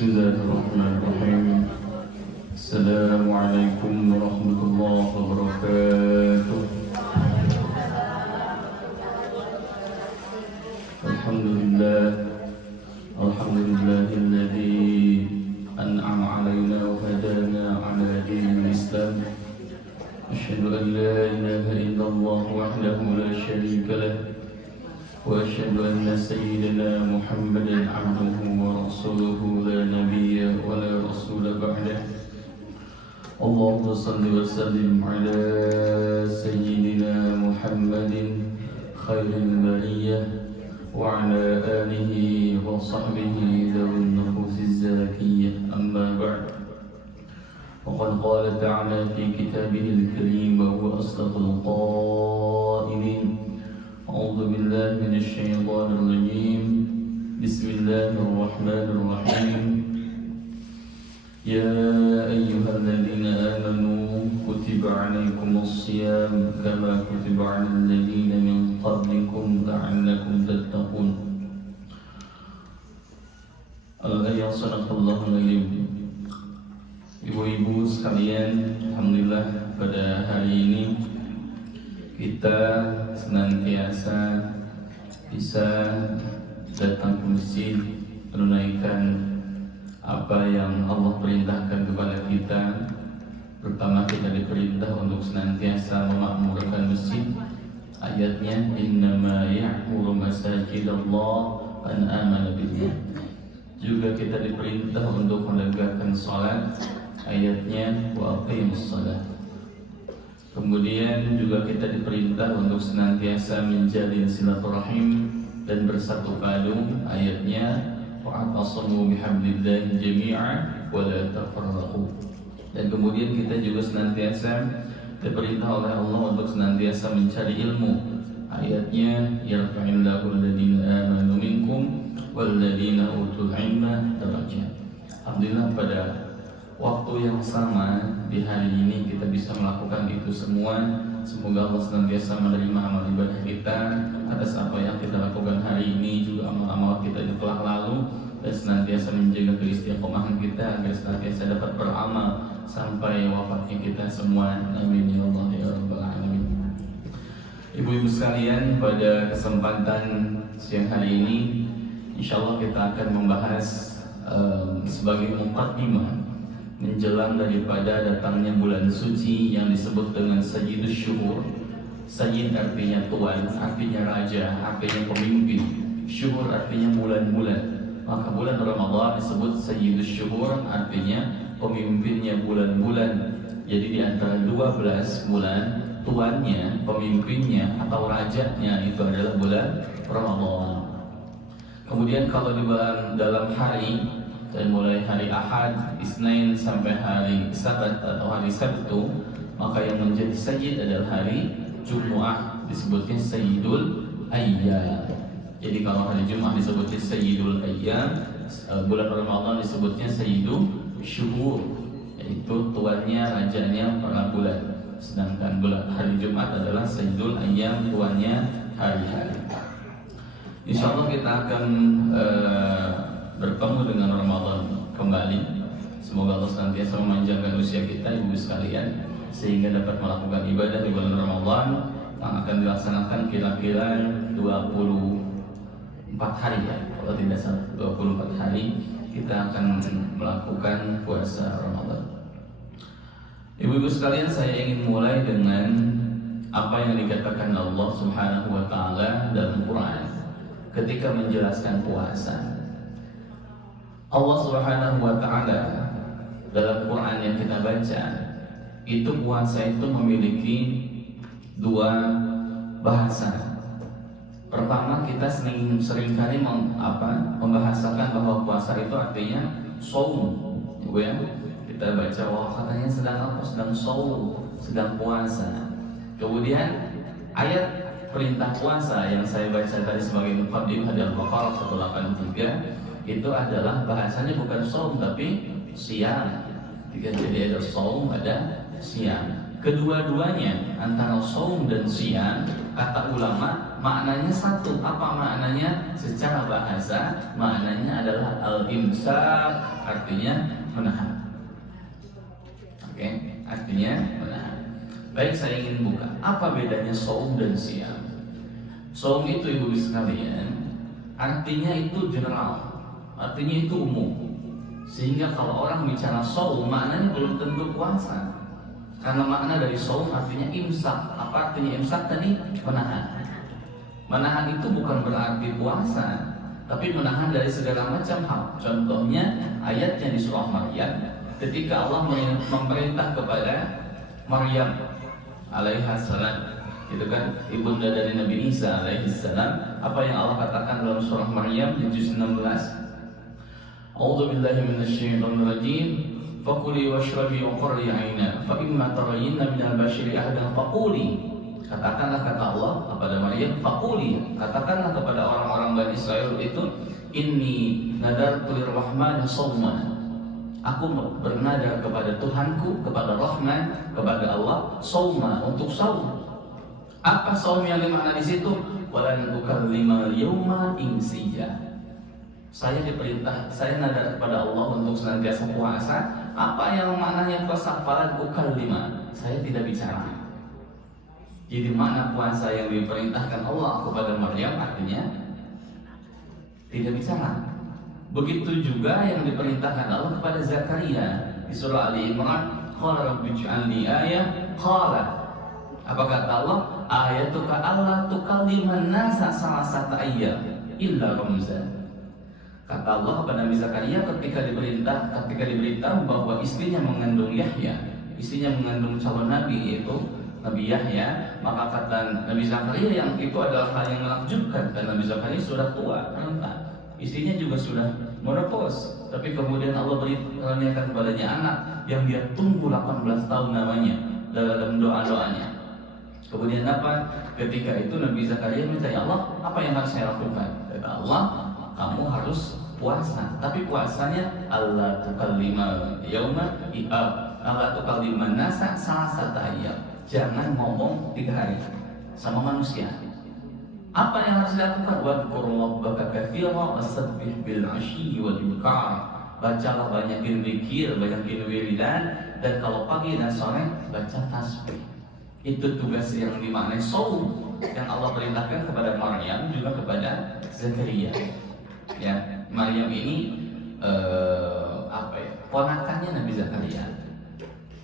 بسم الله الرحمن الرحيم. السلام عليكم ورحمة الله وبركاته. الحمد لله الذي أنعم علينا وهدانا على دين الإسلام. أشهد أن لا إله إلا الله وحده لا شريك له، وأشهد أن سيدنا محمدا عبده ورسوله لا نبي ولا رسول بعده. اللهم صل وسلم على سيدنا محمد خير البرية وعلى آله وصحبه ذوي النفوس الزاكية. أما بعد، وقد قال تعالى في كتابه الكريم وهو أصدق القائلين: أعوذ بالله من الشيطان الرجيم. بسم الله الرحمن الرحيم. يا أيها الذين آمنوا كتب عليكم الصيام كما كتب على الذين من قبلكم لعلكم تتقون. Al-ayat sadaqallahul alim. Ibu-ibu sekalian, alhamdulillah pada hari ini kita senantiasa bisa datang ke masjid menunaikan apa yang Allah perintahkan kepada kita. Pertama, kita diperintah untuk senantiasa memakmurkan masjid. Ayatnya, innama ya'muru masajidallah man amana billah. Juga kita diperintah untuk menegakkan salat. Ayatnya, wa aqimus salat. Kemudian juga kita diperintah untuk senantiasa menjalin silaturahim dan bersatu padu. Ayatnya, wa'tasimu bihablillahi jami'a wa la tafarraqu. Dan kemudian kita juga senantiasa diperintah oleh Allah untuk senantiasa mencari ilmu. Ayatnya, yarfa'illahu alladhina amanu minkum walladhina utul ilma darajat. Alhamdulillah pada waktu yang sama di hari ini kita bisa melakukan itu semua. Semoga Allah senantiasa menerima amal ibadah kita atas apa yang kita lakukan hari ini, juga amal-amal kita di telah lalu, dan senantiasa menjaga keistiqomahan kita agar senantiasa dapat beramal sampai wafatnya kita semua. Amin ya Allah ya Rabbal Alamin. Ibu-ibu sekalian, pada kesempatan siang hari ini insyaallah kita akan membahas sebagai muqaddimah menjelang daripada datangnya bulan suci yang disebut dengan Sayyidus Syuhur. Sayyid artinya tuan, artinya raja, artinya pemimpin. Syuhur artinya bulan-bulan. Maka bulan Ramadan disebut Sayyidus Syuhur, artinya pemimpinnya bulan-bulan. Jadi di antara 12 bulan, tuannya, pemimpinnya atau rajanya itu adalah bulan Ramadan. Kemudian kalau di dalam hari, dan mulai hari Ahad, Isnin sampai hari Sabat atau hari Sabtu, maka yang menjadi sayyid adalah hari Jumu'ah, disebutnya Sayyidul Ayyam. Jadi kalau hari Jumat disebutnya Sayyidul Ayyam, bulan Ramadan disebutnya Sayyidul Syuhur, yaitu tuannya, rajanya para bulan. Sedangkan hari Jumat adalah Sayyidul Ayyam, tuannya hari-hari. Insyaallah kita akan bertemu dengan Ramadan kembali. Semoga Allah senantiasa memanjangkan usia kita, ibu sekalian, sehingga dapat melakukan ibadah di bulan Ramadan yang akan dilaksanakan kira-kira 24 hari ya, kalau tidak salah 24 hari kita akan melakukan puasa Ramadan. Ibu-ibu sekalian, saya ingin mulai dengan apa yang dikatakan Allah Subhanahu wa taala dalam Quran ketika menjelaskan puasa. Allah Subhanahu wa taala dalam Quran yang kita baca, itu puasa itu memiliki dua bahasa. Pertama, kita seringkali membahasakan bahwa puasa itu artinya shaum, ya. Kita baca, wah katanya sedang apa? Sedang shaum, sedang puasa. Kemudian ayat perintah puasa yang saya baca tadi sebagai muqaddimah dari Al-Baqarah 183 itu adalah bahasanya bukan shaum tapi siyam. Jadi ada shaum, ada siyam. Kedua-duanya antara shaum dan siyam, kata ulama maknanya satu. Apa maknanya? Secara bahasa maknanya adalah al-imsak, artinya menahan. Oke, artinya menahan. Baik, saya ingin buka. Apa bedanya saum dan siam? Saum itu, ibu sekalian, artinya itu general, artinya itu umum. Sehingga kalau orang bicara saum, maknanya belum tentu puasa. Karena makna dari saum artinya imsak. Apa artinya imsak tadi? Menahan. Menahan itu bukan berarti puasa, tapi menahan dari segala macam hal. Contohnya ayatnya di surah Maryam, ketika Allah memerintah kepada Maryam alaihissalam, itu kan ibunda dari Nabi Isa alaihissalam, apa yang Allah katakan dalam surah Maryam di juz 16? A'udzubillahi minasyaitonir rajim. Fakuli washrabi wa qurri 'aina fa imma tarayinna minal bashiri ahadan faquli. Katakanlah, kata Allah kepada Maryam, faquli, katakanlah kepada orang-orang Bani Israel itu, inni nadartu lirrahmani shawman. Aku bernadar kepada Tuhanku, kepada Rahman, kepada Allah, shawma, untuk saum. Apa saum yang dimakna di situ? Walan ukallima yauma insiya. Saya diperintah, saya nadar kepada Allah untuk senantiasa puasa. Apa yang maknanya puasa? Walan ukallima, saya tidak bicara. Jadi makna puasa yang diperintahkan Allah kepada Maryam artinya tidak bicara. Begitu juga yang diperintahkan Allah kepada Zakaria di surah Ali Imran, qala rabbi ij'alni ayah, qala, apa kata Allah? Ayatuka alla tukalliman nasa salasata ayyam illa ramzan. Kata Allah kepada Nabi Zakaria ketika diberitahu bahwa istrinya mengandung Yahya, istrinya mengandung calon nabi yaitu Nabi Yahya, maka kata Nabi Zakaria yang itu adalah hal yang menakjubkan, dan Nabi Zakaria sudah tua, renta, istrinya juga sudah menopause, tapi kemudian Allah berikan kepadanya anak yang dia tunggu 18 tahun namanya dalam doa-doanya. Kemudian apa? Ketika itu Nabi Zakaria minta, ya Allah, apa yang harus saya lakukan? Kata Allah, kamu harus puasa, tapi puasanya Allah tukallima yauma Allah tukallima nasa salasata ayyam. Jangan ngomong 3 hari sama manusia. Apa yang harus dilakukan? Wadhkur rabbaka katsiran wasabbih bil 'ashyi wal ibkar. Bacalah, banyakin zikir, banyakin wiridan, dan kalau pagi dan sore baca tasbih. Itu tugas yang dimaknai saum yang Allah perintahkan kepada Maryam, juga kepada Zakaria. Ya, Maryam ini ponakannya Nabi Zakaria.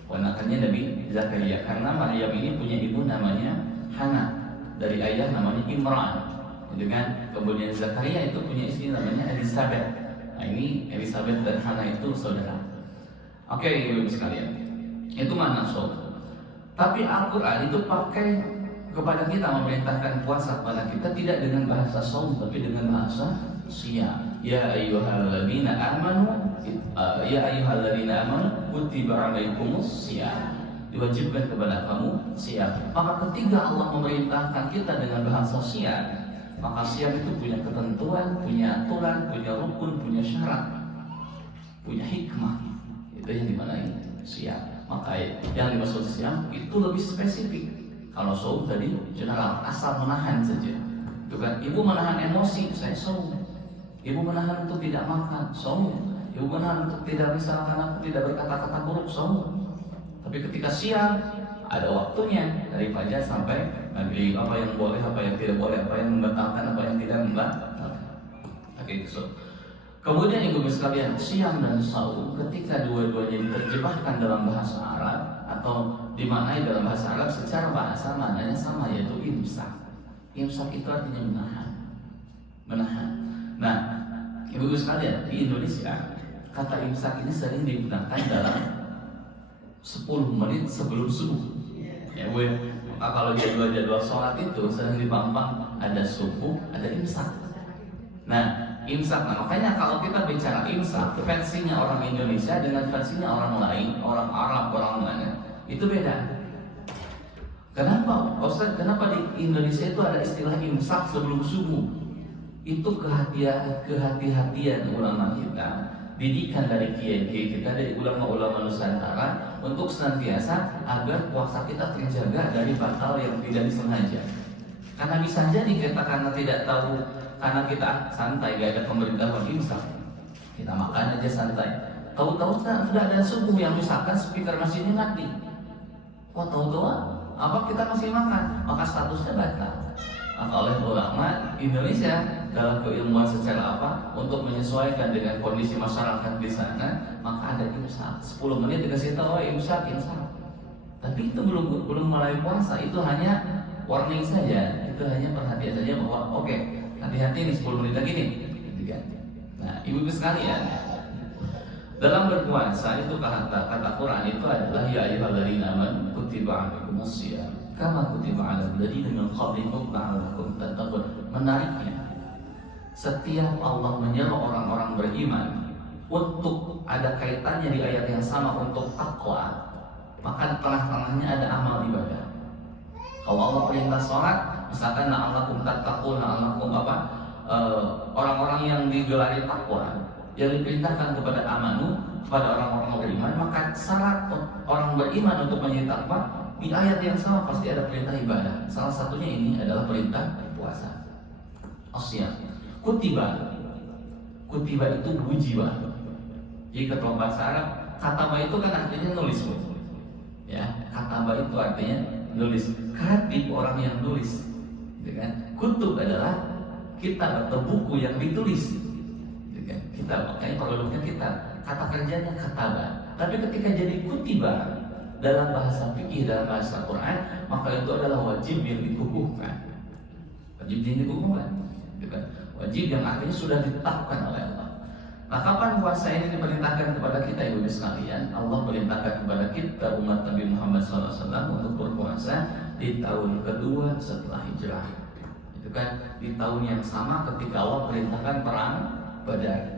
Ponakannya Nabi Zakaria, karena Maryam ini punya ibu namanya Hana, dari ayah namanya Imran, gitu kan. Kemudian Zakaria itu punya istri namanya Elizabeth. Nah, ini Elizabeth dan Hana itu saudara. Oke, ibu sekalian, itu mana saum. Tapi Al-Quran itu pakai kepada kita, memerintahkan puasa kepada kita tidak dengan bahasa saum, tapi dengan bahasa siyam. Ya ayyuhalladzina amanu kutiba alaikumus siyam. Diwajibkan kepada kamu siyam. Maka ketika Allah memerintahkan kita dengan bahasa siyam, maka siyam itu punya ketentuan, punya aturan, punya rukun, punya syarat, punya hikmah. Itu yang dimanai siyam. Maka yang dimaksud siyam itu lebih spesifik. Kalau saum tadi general, asal menahan saja. Itu kan, ibu menahan emosi, saya saum. Ibu menahan untuk tidak makan, saum. Ibu menahan untuk tidak misalkan aku tidak berkata-kata buruk, saum. Tapi ketika siang ada waktunya dari fajar sampai maghrib, apa yang boleh, apa yang tidak boleh, apa yang membatalkan, apa yang tidak membatalkan. Oke, so. Kemudian ibu sekalian, siang dan saum ketika dua-duanya diterjemahkan dalam bahasa Arab atau dimaknai dalam bahasa Arab, secara bahasa maknanya sama, yaitu imsak. Imsak itu artinya menahan. Menahan. Nah, ibu sekalian, di Indonesia kata imsak ini sering digunakan dalam 10 menit sebelum subuh. Ya, Bu. Maka kalau jadwal sholat itu sering dipampang ada subuh, ada imsak. Nah, imsak, nah makanya kalau kita bicara imsak, versinya orang Indonesia dengan versinya orang lain, orang Arab, orang mana, itu beda. Kenapa? Ustaz, kenapa di Indonesia itu ada istilah imsak sebelum subuh? Itu kehati-hatian ulama kita, didikan dari kiai-kiai kita, dari ulama-ulama Nusantara, untuk senantiasa agar puasa kita terjaga dari batal yang tidak disengaja. Karena bisa jadi kita karena tidak tahu, karena kita santai, gak ada pemberitahuan imsak, kita makan aja santai. Tahu-tahu sudah ada subuh yang misalkan speaker masjidnya mati. Wah, tahu-tahu apa kita masih makan, maka statusnya batal. Maka oleh ulama Indonesia dalam keilmuan secara apa untuk menyesuaikan dengan kondisi masyarakat di sana, maka ada imsak 10 menit dikasih tahu imsak. Tapi itu belum mulai puasa, itu hanya warning saja, itu hanya perhatian saja bahwa oke, hati-hati nih 10 menit lagi nih. Nah, ibu-ibu sekalian, dalam berpuasa itu kata Quran itu adalah ya ayyuhalladzina amanu kutiba alaikumus shiyam kama kutiba alal ladzina min qablikum la'allakum tattaqun. Menariknya, setiap Allah menyeru orang-orang beriman untuk ada kaitannya di ayat yang sama untuk takwa, maka di tengah-tengahnya ada amal ibadah. Kalau Allah perintah sholat, misalkan la'allakum tattaqun, la'allakum orang-orang yang digelari takwa, yang diperintahkan kepada amanu, kepada orang-orang beriman, maka syarat orang beriman untuk menjadi takwa di ayat yang sama pasti ada perintah ibadah. Salah satunya ini adalah perintah puasa. Asyam. Kutiba itu bujiwa. Jadi ketua bahasa Arab, kataba itu kan artinya nulis, ya. Kataba itu artinya nulis. Katib orang yang nulis, kan? Kutub adalah kitab atau buku yang ditulis. Kita makanya produknya kita, kata kerjanya kataba. Tapi ketika jadi kutiba dalam bahasa fikih, dalam bahasa Quran, maka itu adalah wajib yang dikukuhkan. Wajib yang dikukuhkan, wajib yang artinya sudah ditetapkan oleh Allah. Nah, kapan puasa ini diperintahkan kepada kita ibu sekalian? Allah perintahkan kepada kita umat Nabi Muhammad SAW untuk berpuasa di tahun kedua setelah hijrah. Itu kan di tahun yang sama ketika Allah perintahkan perang Badar.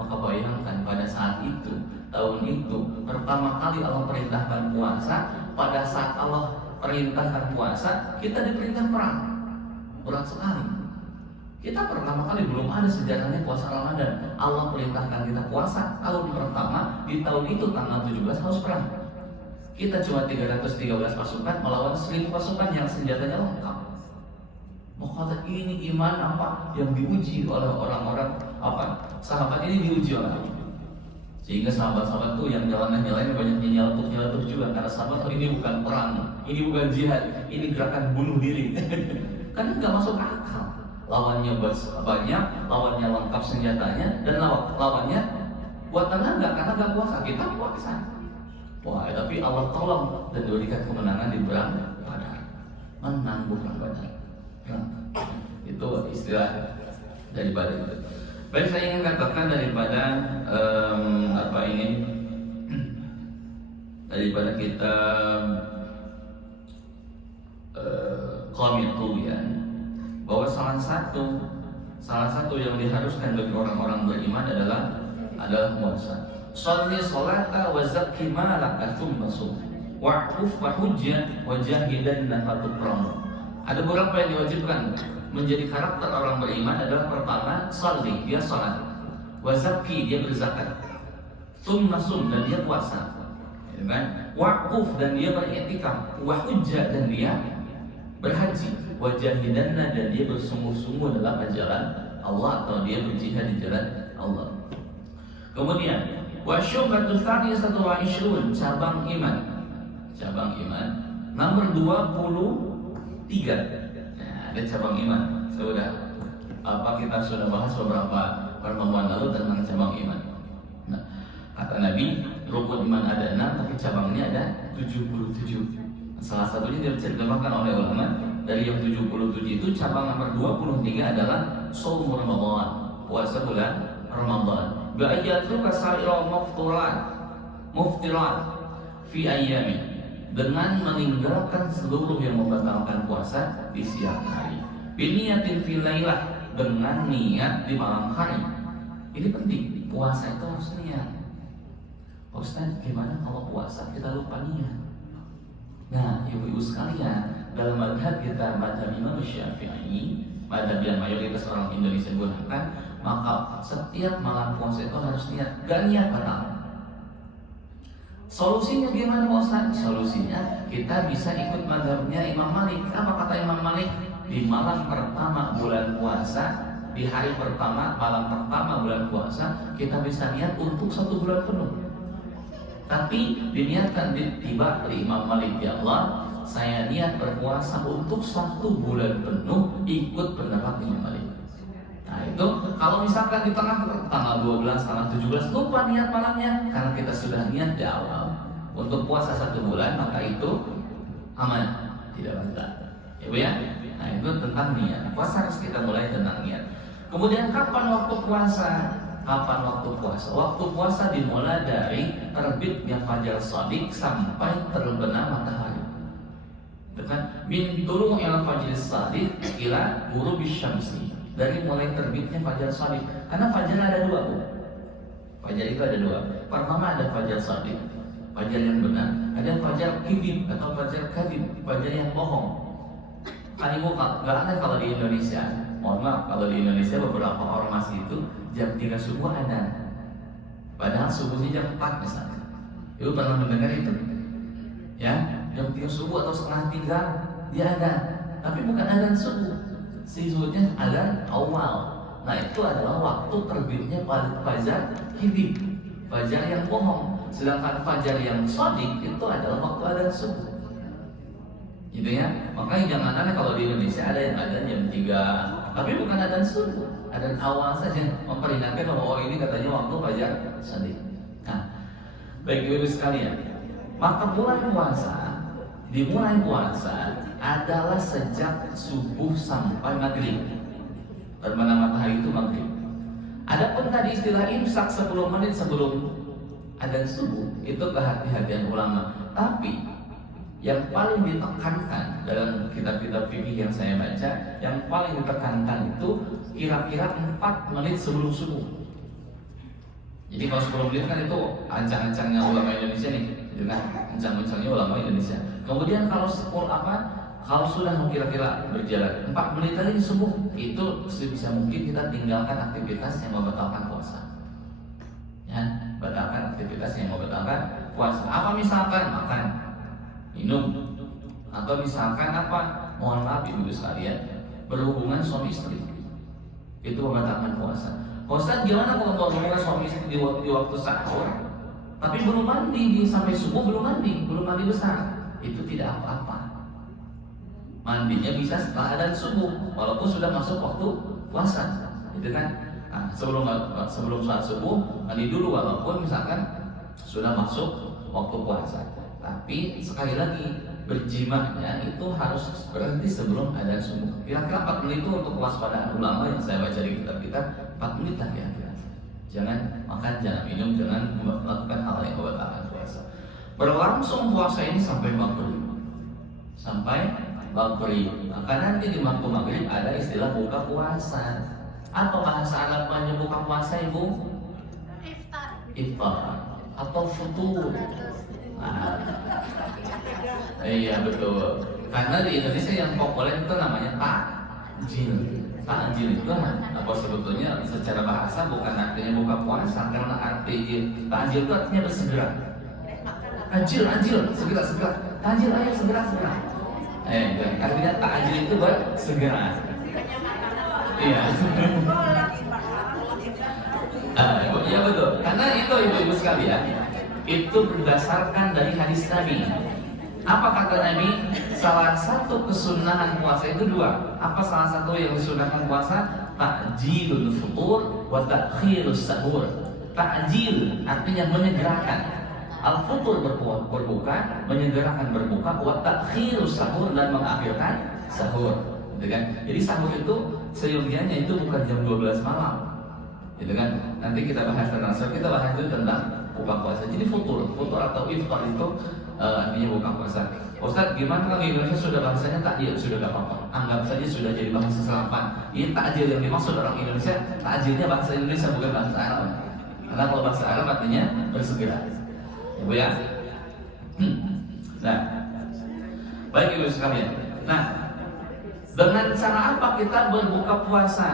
Maka bayangkan pada saat itu, tahun itu pertama kali Allah perintahkan puasa. Pada saat Allah perintahkan puasa, kita diperintah perang. Berat sekali. Kita pertama kali belum ada sejarahnya puasa Ramadan. Allah perintahkan kita puasa tahun pertama, di tahun itu tanggal 17 harus perang. Kita cuma 313 pasukan melawan 1000 pasukan yang senjatanya lengkap. Maka ini iman apa yang diuji oleh orang-orang sahabat ini diuji oleh Allah. Sehingga sahabat-sahabat itu yang jalan-jalannya banyak nyeletuk juga, karena sahabat ini bukan perang, ini bukan jihad, ini gerakan bunuh diri. Karena nggak masuk akal. Lawannya banyak, lawannya lengkap senjatanya, dan lawannya buat tenaga karena nggak puasa. Kita puasa. Wah, tapi Allah tolong dan diberikan kemenangan di perang Badar. Menang bukan Badar. Itu istilah daripada itu. Baik, saya ingin katakan daripada daripada kita Qamituyan, bahwa salah satu yang diharuskan bagi orang-orang beriman adalah puasa. Shalli sholata wa zakki malaka tsumma sum wa'fuf wa hujja wa jahidanna fatukram. Ada beberapa yang diwajibkan menjadi karakter orang beriman adalah pertama, sholli, dia sholat, wa zakki, dia berzakat, tsumma sum, dan dia puasa, wa'fuf, dan dia beriktikaf, wa hujja, dan dia berhaji, wa jahidanna, dan dia bersungguh-sungguh dalam jalan Allah atau dia berjihad di jalan Allah. Kemudian wa syu'batu tsaniyatu wa 20, cabang iman nomor 23. Nah, ada cabang iman. Kita sudah bahas beberapa pertemuan lalu tentang cabang iman. Nah, kata Nabi, rukun iman ada 6, tapi cabangnya ada 77. Salah satunya diceritakan oleh ulama, dari yang 77 itu cabang nomor 23 adalah shaum Ramadan, puasa bulan Ramadan. Ba'ayatu kasaira muftirat fi ayyami, dengan meninggalkan seluruh yang membatalkan puasa di siang hari. Biniyatin fil lailah, dengan niat di malam hari. Ini penting, puasa itu harus niat. Ustaz, gimana kalau puasa kita lupa niat? Nah, ibu-ibu sekalian, dalam madhab kita, madhab Imam Syafi'i, madhab yang mayoritas orang Indonesia gunakan, maka setiap malam puasa itu harus niat. Gak niat batal. Solusinya gimana Pak Ustaz? Solusinya kita bisa ikut mazhabnya Imam Malik. Apa kata Imam Malik? Di malam pertama bulan puasa, di hari pertama, malam pertama bulan puasa, kita bisa niat untuk 1 bulan penuh. Tapi diniatkan tiba di Imam Malik, ya Allah, saya niat berpuasa untuk 1 bulan penuh ikut pendapat Imam Malik. Nah itu kalau misalkan di tengah tanggal 12, tanggal 17 lupa niat malamnya karena kita sudah niat di awal untuk puasa 1 bulan, maka itu aman, tidak batal. Ya Bu ya. Nah itu tentang niat. Puasa harus kita mulai tentang niat. Kemudian kapan waktu puasa? Kapan waktu puasa? Waktu puasa dimulai dari terbitnya fajar shadiq sampai terbenam matahari. Dengan min tulu'il fajr shadiq ila ghurubisy syamsi. Dari mulai terbitnya fajar shadiq. Karena fajar ada 2 Bu. Fajar itu ada 2. Pertama ada fajar shadiq, fajar yang benar. Ada fajar kidib atau fajar kadib, fajar yang bohong. Kan Ibu nggak aneh kalau di Indonesia. Mohon maaf, kalau di Indonesia beberapa ormas itu jam 3 subuh ada. Padahal subuhnya jam 4 misalnya. Ibu pernah mendengar itu? Ya, jam 3 subuh atau setengah 3 dia ada. Tapi bukan adzan subuh. Disebutnya adzan awal. Nah itu adalah waktu terbitnya fajar kidib, fajar yang bohong. Sedangkan fajar yang shadiq itu adalah waktu adzan subuh. Gitu ya. Makanya jangan aneh kalau di Indonesia ada yang adzan jam 3, tapi bukan adzan subuh, adzan awal saja memperingatkan bahwa ini katanya waktu fajar shadiq. Nah, baik Ibu sekalian, maka dimulai puasa adalah sejak subuh sampai maghrib. Terbenam matahari itu maghrib. Adapun tadi istilah imsak 10 menit sebelum adzan subuh itu kehati-hatian ulama. Tapi yang paling ditekankan dalam kitab-kitab fikih yang saya baca, yang paling ditekankan itu kira-kira 4 menit sebelum subuh. Jadi kalau 10 menit kan itu ancang-ancangnya ulama Indonesia nih, gitu kan? Ancang-ancangnya ulama Indonesia. Kemudian kalau kalau sudah kira-kira berjalan 4 menit lagi subuh, itu sebisa mungkin kita tinggalkan aktivitas yang membatalkan puasa. Ya, batalkan aktivitas yang membatalkan puasa. Apa misalkan makan, minum, atau misalkan apa? Mohon maaf Ibu sekalian, berhubungan suami istri itu membatalkan puasa. Ustaz, gimana kalau berhubungan suami istri di waktu sahur, tapi belum mandi sampai subuh belum mandi besar? Itu tidak apa-apa. Mandinya bisa setelah adzan subuh, walaupun sudah masuk waktu puasa, gitu kan? Nah, sebelum saat subuh mandi dulu, walaupun misalkan sudah masuk waktu puasa. Tapi sekali lagi berjimahnya itu harus berhenti sebelum adzan subuh. Kira-kira 4 menit itu untuk kewaspadaan ulama yang saya baca di kitab-kitab, 4 menit lah kira-kira. Jangan makan, jangan minum, jangan melakukan hal yang membatalkan puasa. Berlangsung puasa ini sampai maghrib. Nah, karena nanti di waktu maghrib ada istilah buka puasa. Apa bahasa Arabnya buka puasa Ibu? Iftar atau futur. Nah, iya betul. Karena di Indonesia yang populer itu namanya takjil. Takjil itu apa sebetulnya secara bahasa bukan artinya buka puasa, karena artinya takjil itu artinya bersegera. Ajil, segera. Takjil, ayo segera. Artinya takjil itu bersegera. Iya. Ya betul. Karena itu Ibu sekalian, itu berdasarkan dari hadis Nabi. Apa kata Nabi? Salah satu kesunahan puasa itu 2. Apa salah satu yang disunahkan puasa? Ta'jilul futur wa ta'khirus sahur. Ta'jil artinya menyegerakan. Al-futur berbuka, menyegerakan berbuka, wa ta'khirus sahur, dan mengakhirkan sahur. Gitu kan? Jadi sahur itu seyogianya itu bukan jam 12 malam. Gitu kan? Nanti kita bahas tentang sahur, kita bahas itu tentang buka puasa. Jadi futur atau iftar itu artinya buka puasa. Ustaz, gimana kalau di Indonesia sudah bahasanya takjil? Sudah gak apa-apa, anggap saja sudah jadi bahasa serapan. Ini takjil yang dimaksud orang Indonesia, takjilnya bahasa Indonesia bukan bahasa Arab. Karena kalau bahasa Arab artinya bersegera. Ya Bu ya. Nah, baik Ibu sekalian. Nah, dengan cara apa kita berbuka puasa?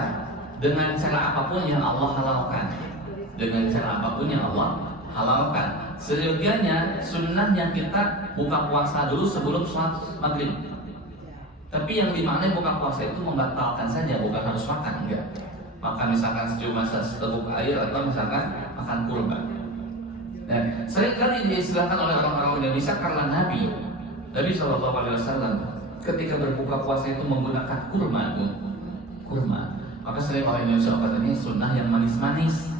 Dengan cara apapun yang Allah halalkan. Dengan cara apapun yang Allah halalkan. seyogianya sunnahnya kita buka puasa dulu sebelum sholat maghrib. Tapi yang dimaknai buka puasa itu membatalkan saja, bukan harus makan, enggak. Makan misalkan cuma seteguk air atau misalkan makan kurma. Dan seringkali diistilahkan oleh orang-orang Indonesia karena Nabi SAW ketika berbuka puasa itu menggunakan kurma. Maka sering orang Indonesia katanya sunnah yang manis-manis.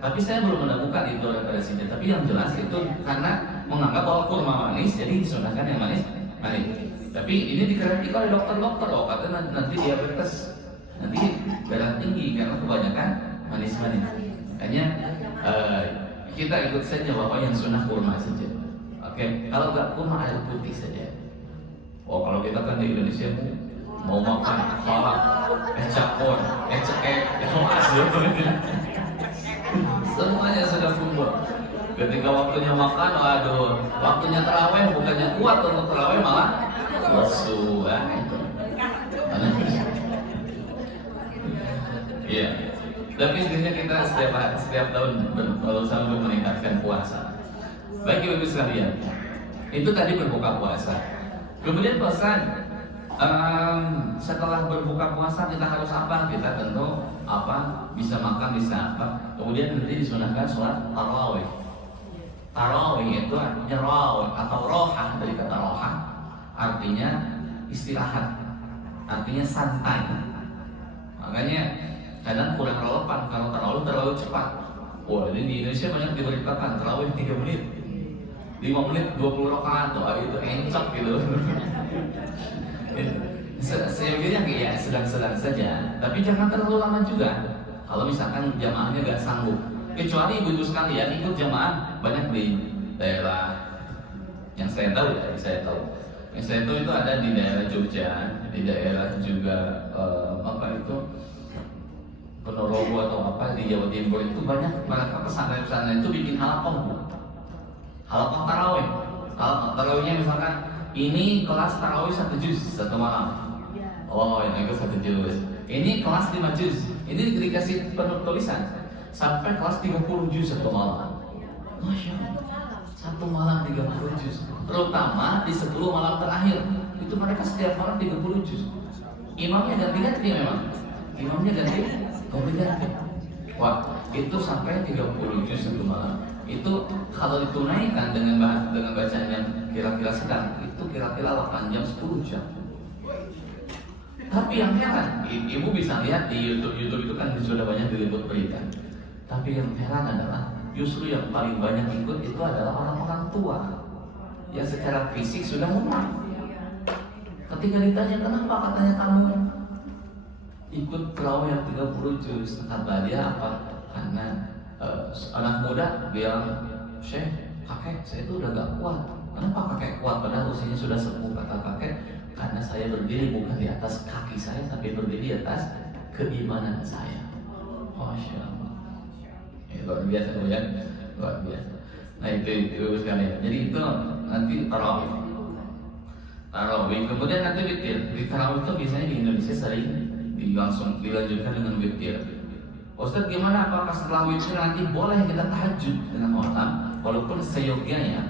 Tapi saya belum menemukan itu referensinya. Tapi yang jelas itu karena menganggap bahwa kurma manis, jadi disunahkan yang manis. Tapi ini dikritik oleh dokter-dokter, katanya nanti diabetes, nanti darah tinggi karena kebanyakan manis-manis. Hanya kita ikut saja bahwa yang sunnah kurma saja. Oke, kalau nggak kurma air putih saja. Kalau kita kan di Indonesia mau makan kolak, cakor, cekek, semuanya sudah kumpul. Ketika waktunya makan, waktunya tarawih bukannya kuat untuk tarawih malah lesu. Iya. Tapi intinya kita setiap tahun berusaha untuk meningkatkan puasa. Baik ibu sekalian, itu tadi berbuka puasa. Kemudian pesan setelah berbuka puasa kita harus apa? Kita tentu bisa makan, bisa apa. Kemudian nanti disunahkan sholat tarawih. Tarawih itu artinya rawih atau rohah, dari kata rohah artinya istirahat, artinya santai. Makanya kadang kurang relevan kalau tarawih terlalu cepat. Ini di Indonesia banyak diberitakan tarawih 3 menit, 5 menit 20 rakaat, itu encok gitu. Seyogianya ya sedang-sedang saja, tapi jangan terlalu lama juga. Kalau misalkan jamaahnya gak sanggup, kecuali ibu-ibu sekalian ikut jamaah banyak di daerah yang saya tahu Yang saya tahu itu ada di daerah Jogja, di daerah juga Ponorogo atau di Jawa Timur itu banyak mereka pesantren-pesantren itu bikin halaqah tarawih. Halaqah tarawihnya misalkan ini kelas tarawih 1 juz 1 malam. Yang itu 1 juz. Ini kelas 5 juz. Ini dikasih penuh tulisan sampai kelas 30 juz 1 malam. Masya Allah. 1 malam 30 juz. Terutama di 10 malam terakhir. Itu mereka setiap malam 30 juz. Imamnya ganti-ganti memang. Imamnya ganti. Wah, itu sampai 30 juz 1 malam. Itu kalau ditunaikan dengan bacaan yang kira-kira sedang, itu kira-kira 8 jam 10 jam. Tapi yang heran, ibu bisa lihat di YouTube itu kan sudah banyak diliput berita. Tapi yang heran adalah justru yang paling banyak ikut itu adalah orang-orang tua yang secara fisik sudah lemah. Ketika ditanya kenapa, katanya kamu ikut tarawih yang 30 juz, kata dia apa? Karena anak muda bilang, Syekh, kakek saya itu udah gak kuat. Kenapa kakek kuat padahal usianya sudah sepuh? Kata kakek, karena saya berdiri bukan di atas kaki saya, tapi berdiri di atas keimanan saya. Masya Allah. Luar biasa ya, luar biasa. Nah itu sekalian. Jadi itu nanti tarawih. Kemudian nanti witir. Di tarawih itu biasanya di Indonesia sering langsung dilanjutkan dengan witir. Ustaz, gimana apakah setelah witir nanti boleh kita tahajud dengan malam? Walaupun seyogianya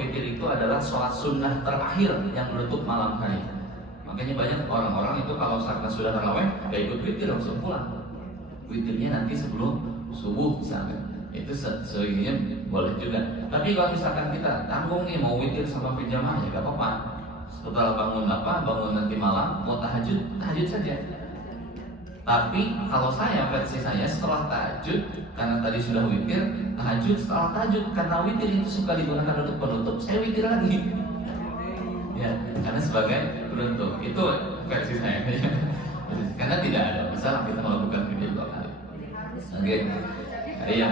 witir itu adalah sholat sunnah terakhir yang menutup malam hari. Makanya banyak orang-orang itu kalau sudah tarawih gak ikut witir, langsung pulang. Witirnya nanti sebelum subuh misalkan. Itu seyogianya boleh juga. Tapi kalau misalkan kita tanggung nih mau witir sama berjamaah ya gak apa-apa. Setelah bangun nanti malam mau tahajud saja. Tapi kalau versi saya setelah tahajud, karena tadi sudah witir, tahajud setelah tahajud, karena witir itu suka digunakan untuk penutup, saya witir lagi. Ya, karena sebagai penutup. Itu versi saya. Karena tidak ada masalah kita melakukan witir 2 kali. Oke. Iya.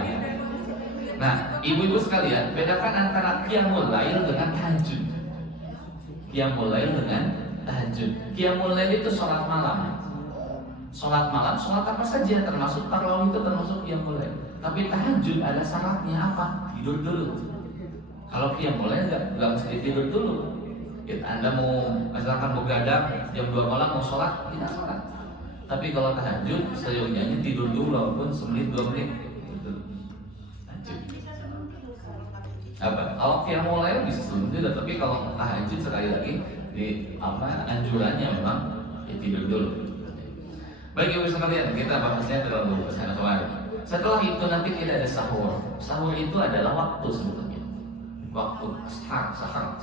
Nah, ibu-ibu sekalian, bedakan antara qiyamul lail dengan tahajud. Qiyamul lail dengan tahajud. Qiyamul lail itu sholat malam. Sholat malam, sholat apa saja, termasuk tarawih itu termasuk qiyamul lail. Tapi tahajud ada syaratnya apa? Tidur dulu. Kalau qiyamul lail nggak mesti tidur dulu. Anda mau misalkan begadang jam 2 malam mau sholat, tidak sholat. Tapi kalau tahajud, seyogianya tidur dulu walaupun 1 menit 2 menit. Tahajud. Kalau qiyamul lail bisa sebelum tidur, tapi kalau tahajud sekali lagi di anjurannya memang tidur dulu. Baik ibu sekalian, kita bahasnya terlalu sangat kemarin. Setelah itu nanti tidak ada sahur. Sahur itu adalah waktu sebetulnya. Waktu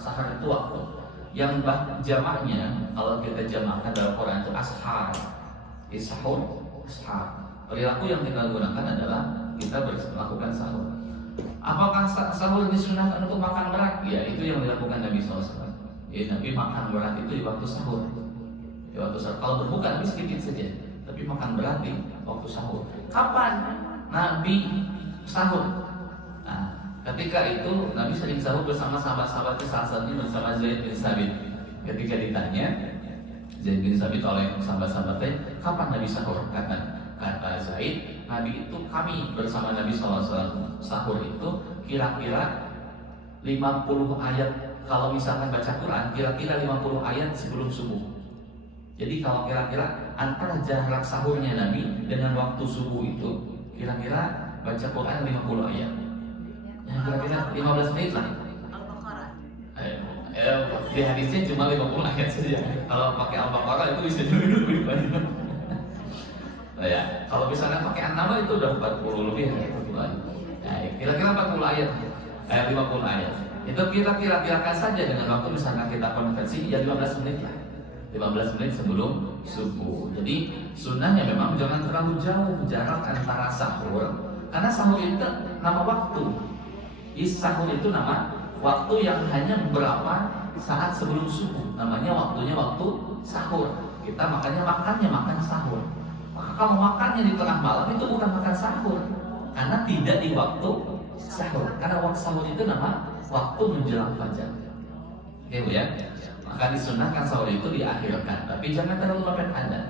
sahar itu waktu. Yang jamaknya kalau kita jamakkan dalam Quran itu ashar. Sahur, ashar. Perilaku yang kita gunakan adalah kita melakukan sahur. Apakah sahur disunahkan untuk makan berat? Ya, itu yang dilakukan Nabi SAW. Ya, Nabi makan berat itu di waktu sahur. Di waktu sahur. Kalau berbuka Nabi sedikit saja, tapi makan berat di waktu sahur. Kapan Nabi sahur? Nah, ketika itu Nabi sering sahur bersama sahabat-sahabatnya, salah satunya bersama Zaid bin Sabit. Ketika ditanya Zaid bin Sabit oleh sahabat-sahabatnya, kapan Nabi sahur? Kata Zaid, Nabi itu kami bersama Nabi SAW sahur itu kira-kira 50 ayat. Kalau misalkan baca Quran, kira-kira 50 ayat sebelum subuh. Jadi kalau kira-kira antara jarak sahurnya Nabi dengan waktu subuh itu kira-kira baca Quran 50 ayat. Ya, kira-kira 15 menit lah. Di hadisnya cuma 50 ayat saja. Kalau pakai Al-Baqarah itu bisa lebih banyak. Nah, ya, kalau misalnya pakai An-Naml itu udah 40 lebih ya, 40 ayat. Nah, kira-kira 40 ayat, 50 ayat. Itu kita kira-kirakan saja dengan waktu misalnya kita konversi ya 15 menit lah. 15 menit sebelum subuh. Jadi sunnahnya memang jangan terlalu jauh jarak antara sahur, karena sahur itu nama waktu. Sahur itu nama waktu yang hanya beberapa saat sebelum subuh. Namanya waktunya waktu sahur. Kita makannya makan sahur. Maka kalau makannya di tengah malam itu bukan makan sahur, karena tidak di waktu sahur. Karena waktu sahur itu nama waktu menjelang fajar. Oke Bu ya. Maka disunahkan sahur itu diakhirkan, tapi jangan terlalu mepet adzan.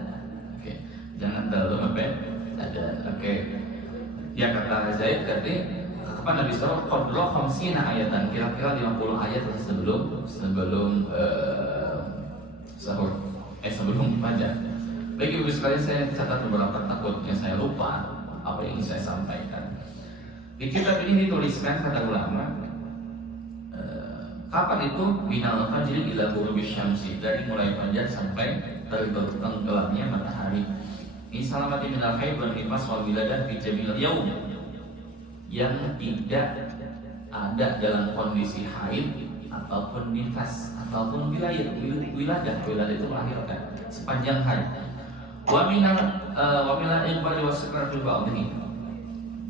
Oke. Jangan terlalu mepet adzan. Oke. Ya kata Zaid kapan Nabi SAW qadra 50 ayatan, kira-kira 50 ayat sebelum sahur. Sebelum fajar. Baik ibu sekalian, saya catat beberapa, takutnya saya lupa apa yang ingin saya sampaikan. Di kitab ini dituliskan kata ulama, kapan itu minal fajri ila ghurubish syamsi, dari mulai fajar sampai tenggelamnya matahari. Ini salamati minal haid wal nifas wal wiladah fi jamil yaum, yang tidak ada dalam kondisi haid ataupun nifas ataupun wiladah itu melahirkan sepanjang hari. Wa minal iqbal wa sikrar fil ba'dhi,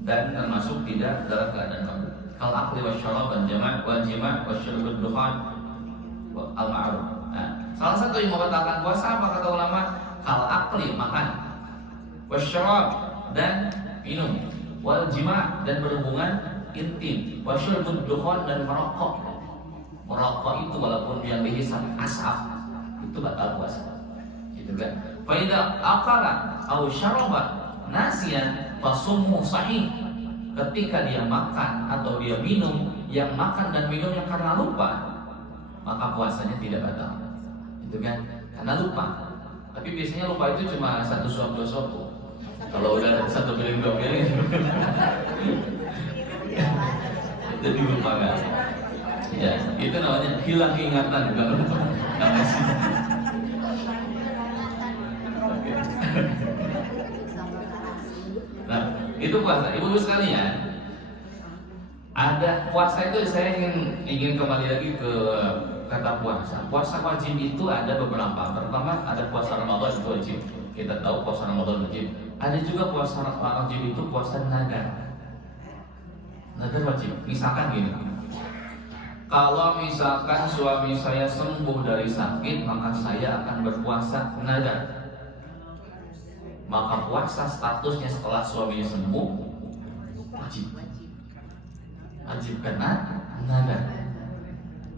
dan termasuk tidak dalam keadaan mabuk. Kal akli wa syarab dan jama' wa jima' wa syurbud dukhan wa al ma'ruf. Nah, salah satu yang membatalkan puasa apa kata ulama? Kal akli, makan, wa syarab, dan minum, wal jima' dan berhubungan intim, wa syurbud dukhan, dan merokok. Merokok itu walaupun yang dihisap asap itu batal puasa. Gitu kan? Fa idza aqala aw syaraba nasiyan fasummu sahih. Ketika dia makan atau dia minum, yang makan dan minumnya karena lupa, maka puasanya tidak batal. Itu kan? Karena lupa. Tapi biasanya lupa itu cuma 1 suap 2 suap. Kalau udah 1 piring 2 piring itu dilupakan. Ya, itu namanya hilang ingatan, bukan lupa. Nah, itu puasa. Ibu-ibu sekalian, ada puasa itu saya ingin kembali lagi ke kata puasa. Puasa wajib itu ada beberapa. Pertama ada puasa Ramadan itu wajib. Kita tahu puasa Ramadan wajib. Ada juga puasa wajib itu puasa nadar. Nadar wajib. Misalkan gini. Kalau misalkan suami saya sembuh dari sakit, maka saya akan berpuasa nadar. Maka puasa statusnya setelah suaminya sembuh wajib. Wajib karena nadar.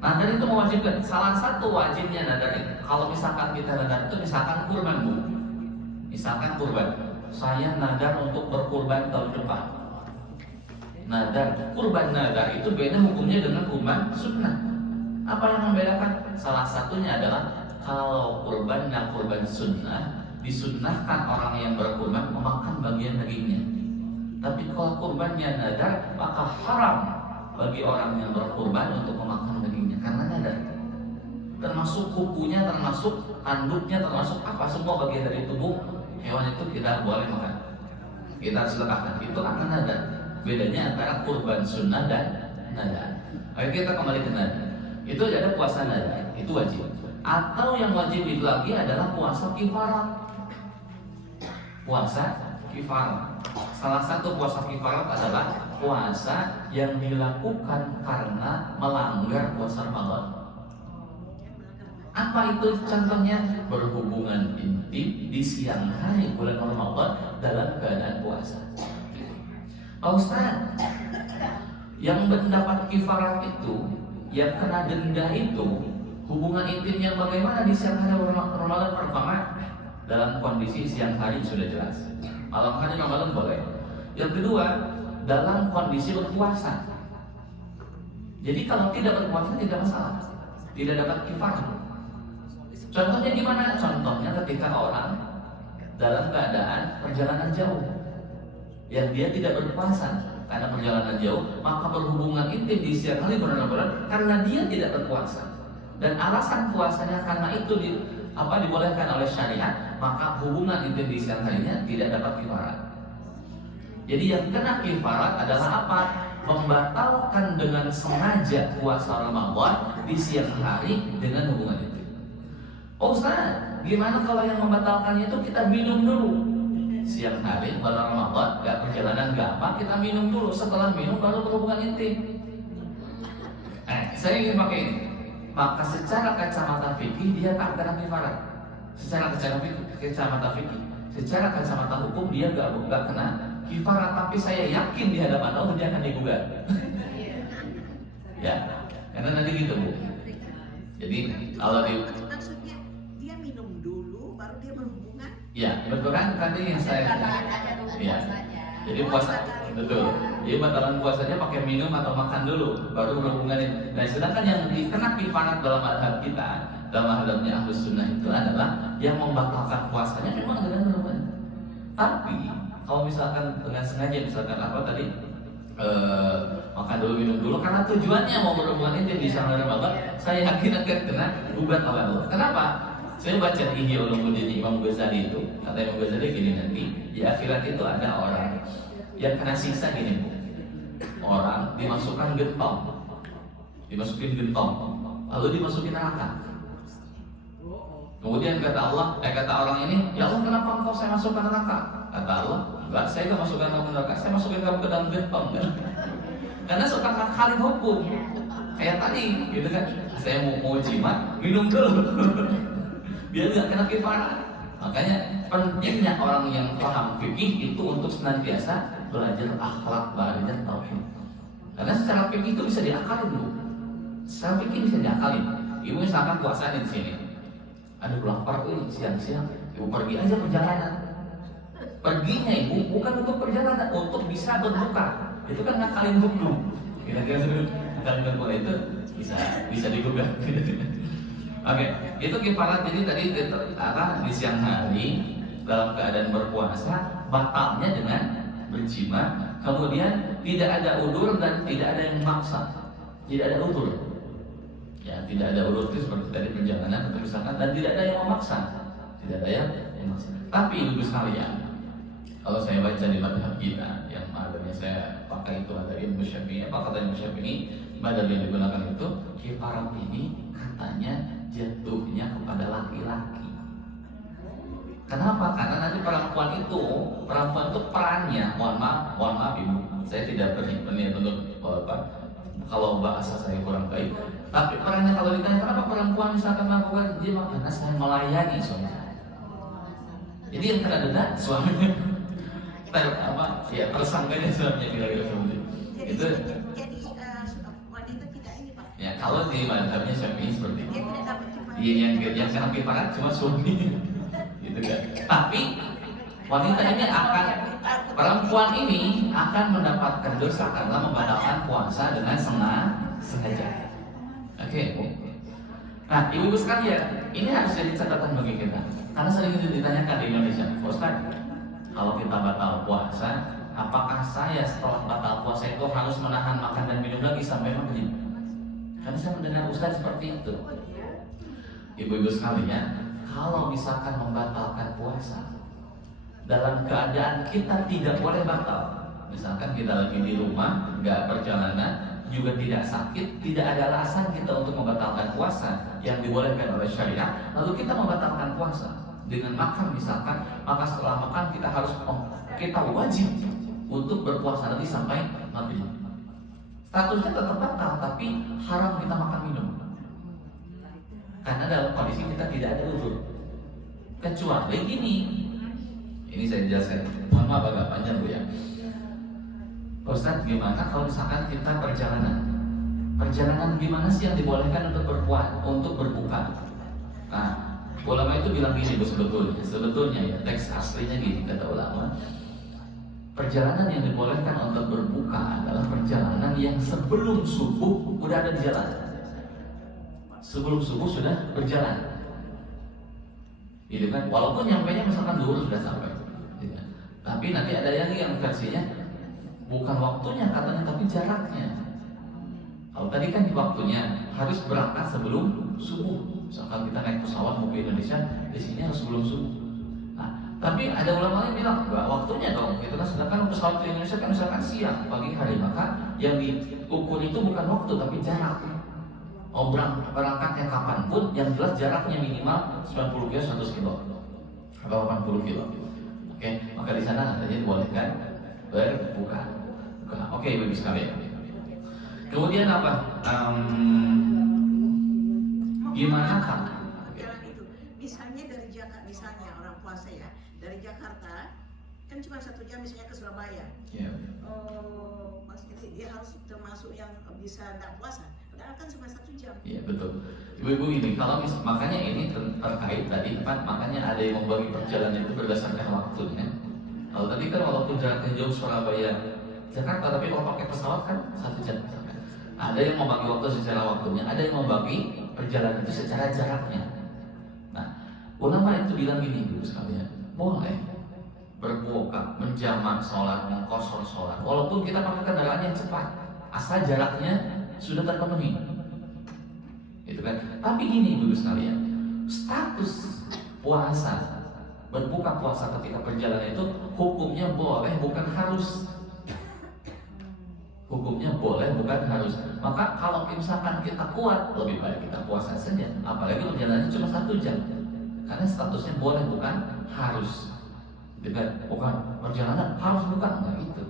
Nadar itu mewajibkan. Salah satu wajibnya nadar itu, kalau misalkan kita nadar itu misalkan kurban Bu. Misalkan kurban, saya nadar untuk berkurban tahun depan. Nadar, kurban nadar itu beda hukumnya dengan kurban sunnah. Apa yang membedakan? Salah satunya adalah kalau kurban dan kurban sunnah, disunnahkan orang yang berkurban memakan bagian dagingnya. Tapi kalau kurbannya nadar, maka haram bagi orang yang berkurban untuk memakan dagingnya karena nadar. Termasuk kukunya, termasuk tanduknya, termasuk apa semua bagian dari tubuh hewan itu kita boleh makan. Kita harus lekatkan. Itu karena nadar. Bedanya antara kurban sunnah dan nadar. Oke, kita kembali ke nadar. Itu ada puasa nadar, itu wajib. Atau yang wajib itu lagi adalah puasa kifarat. Puasa kifarat. Salah satu puasa kifarat adalah puasa yang dilakukan karena melanggar puasa Ramadan. Apa itu contohnya? Berhubungan intim di siang hari bulan Ramadan dalam keadaan puasa. Pak Ustaz, yang mendapat kifarat itu, yang kena denda itu, hubungan intimnya bagaimana di siang hari Ramadan? Pertama, dalam kondisi siang hari sudah jelas. Malam hari Ramadan boleh. Yang kedua, dalam kondisi berpuasa. Jadi kalau tidak berpuasa tidak masalah, tidak dapat kifarat. Contohnya gimana? Contohnya ketika orang dalam keadaan perjalanan jauh, yang dia tidak berpuasa karena perjalanan jauh, maka berhubungan intim di siang hari benar-benar karena dia tidak berpuasa. Dan alasan puasanya karena itu dibolehkan oleh syariat, maka hubungan intim di siang harinya tidak dapat kifarat. Jadi yang kena kifarat adalah apa? Membatalkan dengan sengaja puasa Ramadan di siang hari dengan hubungan intim. Oh Ustaz, gimana kalau yang membatalkannya itu kita minum dulu? Siang hari bulan Ramadan, gak perjalanan gak apa, kita minum dulu. Setelah minum baru berhubungan intim. Saya ingin pakai ini. Maka secara kacamata fikih dia tak kena kifarat. Secara kacamata fikih, secara kacamata hukum dia gak kena kifarat. Tapi saya yakin di hadapan Allah dia akan digugat. Ya, karena nanti gitu Bu. Jadi kalau maksudnya dia minum dulu baru dia berhubungan. Ya, betul kan tadi yang saya. Ya. Jadi puasa betul. Jadi batalan puasanya pakai minum atau makan dulu baru berhubungan. Nah, sedangkan yang dikena kifarat dalam mazhab kita, dalam mazhabnya Ahlus Sunnah itu adalah yang membatalkan puasanya memang dengan berhubungan. Tapi kalau misalkan dengan sengaja misalkan apa tadi makan dulu minum dulu karena tujuannya mau berhubungan intim di sana Ramadan, saya yakin akan kena gugat oleh Allah. Kenapa? Saya baca Ihya Ulumuddin Imam Ghazali itu, kata Imam Ghazali gini, nanti di akhirat itu ada orang yang kena siksa gini Bu. Orang dimasukkan gentong, dimasukin gentong, lalu dimasukin neraka. Kemudian kata Allah, kata orang ini, ya Allah kenapa engkau saya masukkan neraka? Kata Allah, enggak, saya enggak masukkan kamu neraka, saya masukin kamu ke dalam gentong kan? Karena suka ngakalin hukum. Kayak tadi, gitu kan? Saya mau jimat, minum dulu. Biar nggak kena kifarat. Makanya pentingnya orang yang paham fikih itu untuk senantiasa belajar akhlak, belajar tauhid. Karena secara fikih itu bisa diakalin Bu. Secara fikih bisa diakalin. Ibu misalkan puasa di sini, aduh lapar tuh siang-siang, ibu pergi aja perjalanan. Perginya ibu bukan untuk perjalanan, untuk bisa berbuka. Itu kan ngakalin hukum. Kira-kira ngakalin hukum itu bisa digugat. Oke, itu kifarat. Jadi tadi di siang hari dalam keadaan berpuasa batalnya dengan berjima. Kemudian tidak ada udur dan tidak ada yang memaksa. Tidak ada udur. Ya, tidak ada udur itu seperti tadi perjalanan atau misalkan, dan tidak ada yang memaksa. Tidak ada yang memaksa. Tapi ibu sekalian, kalau saya baca di madhab kita yang adanya saya pakai itu ada Imam Syafi'i, apa kata Imam Syafi'i? Madhab yang digunakan itu kifarat ini katanya jatuhnya kepada laki-laki. Kenapa? Karena nanti perempuan itu perannya, mohon maaf ibu, saya tidak berniat untuk kalau bahasa saya kurang baik. Tapi perannya kalau ditanya kenapa perempuan misalkan melakukan jima, karena saya melayani suami. Jadi yang kena denda suaminya, tersangkanya suaminya kira-kira seperti itu. Jadi wanita tidak ini Pak. Ya kalau di madhabnya Syafi'i seperti itu. Dia tidak dapat kifarat. Iya, yang kena kifarat cuma suami, gitu kan. Tapi wanita ini perempuan ini akan mendapatkan dosa karena membatalkan puasa dengan sengaja. Oke, Bu. Nah, ibu-ibu sekalian, ini harus jadi catatan bagi kita. Karena sering ditanyakan di Indonesia, Ustaz, kalau kita batal puasa, apakah saya setelah batal puasa itu harus menahan makan dan minum lagi sampai maghrib? Karena saya mendengar Ustaz seperti itu. Ibu-ibu sekalian, kalau misalkan membatalkan puasa dalam keadaan kita tidak boleh batal, misalkan kita lagi di rumah, nggak perjalanan, juga tidak sakit, tidak ada alasan kita untuk membatalkan puasa yang dibolehkan oleh syariat, lalu kita membatalkan puasa dengan makan misalkan, maka setelah makan kita wajib untuk berpuasa nanti sampai maghrib. Statusnya tetap batal, tapi haram kita makan minum. Karena dalam kondisi kita tidak ada uzur. Kecuali gini, ini saya jelaskan, mohon maaf agak panjang Bu ya. Ustaz, gimana kalau misalkan kita perjalanan? Perjalanan gimana sih yang dibolehkan untuk berbuka? Nah, ulama itu bilang gini Bu, sebetulnya ya, teks aslinya gini kata ulama. Perjalanan yang dibolehkan untuk berbuka adalah perjalanan yang sebelum subuh udah ada di jalan. Sebelum subuh sudah berjalan. Gitu kan? Walaupun nyampainya misalkan zuhur sudah sampai. Gitu kan? Tapi nanti ada yang versinya bukan waktunya katanya, tapi jaraknya. Kalau tadi kan di waktunya harus berangkat sebelum subuh. Misalkan kita naik pesawat mau ke Indonesia, di sini harus sebelum subuh. Nah, tapi ada ulama yang bilang enggak, waktunya dong. Itu kan sedangkan pesawat ke Indonesia kan misalkan siang, pagi hari, maka yang diukur itu bukan waktu tapi jarak. Mau berangkatnya kapanpun, yang jelas jaraknya minimal 90 kilo, 100 kilo atau 80 kilo. Oke, maka di sana katanya dibolehkan berbuka. Oke, ibu sekalian. Kemudian apa? Gimana kan? Jalan itu, misalnya dari Jakarta, misalnya orang puasa ya, dari Jakarta kan cuma 1 jam misalnya ke Surabaya. Yeah. Mas ini dia harus termasuk yang bisa tidak puasa. Padahal kan cuma 1 jam. Iya betul. Ibu-ibu ini kalau makanya ini terkait tadi kan, makanya ada yang membagi perjalanan itu berdasarkan waktunya. Kalau tadi kan walaupun jaraknya jauh Surabaya Jakarta, tapi kalau pakai pesawat kan 1 jam. Ada yang membagi waktu secara waktunya, ada yang membagi perjalanan itu secara jaraknya. Nah, ulama itu bilang gini dulu sekalian, boleh berbuka, menjamak sholat, mengkosor sholat, walaupun kita pakai kendaraan yang cepat, asal jaraknya sudah terpenuhi. Gitu kan? Tapi gini dulu sekalian, status puasa, berbuka puasa ketika perjalanan itu hukumnya boleh, bukan harus. Hukumnya boleh, bukan harus. Maka kalau misalkan kita kuat, lebih baik kita puasa saja. Apalagi perjalanannya cuma 1 jam. Karena statusnya boleh, bukan harus. Gitu kan? Bukan perjalanan harus, bukan, enggak gitu.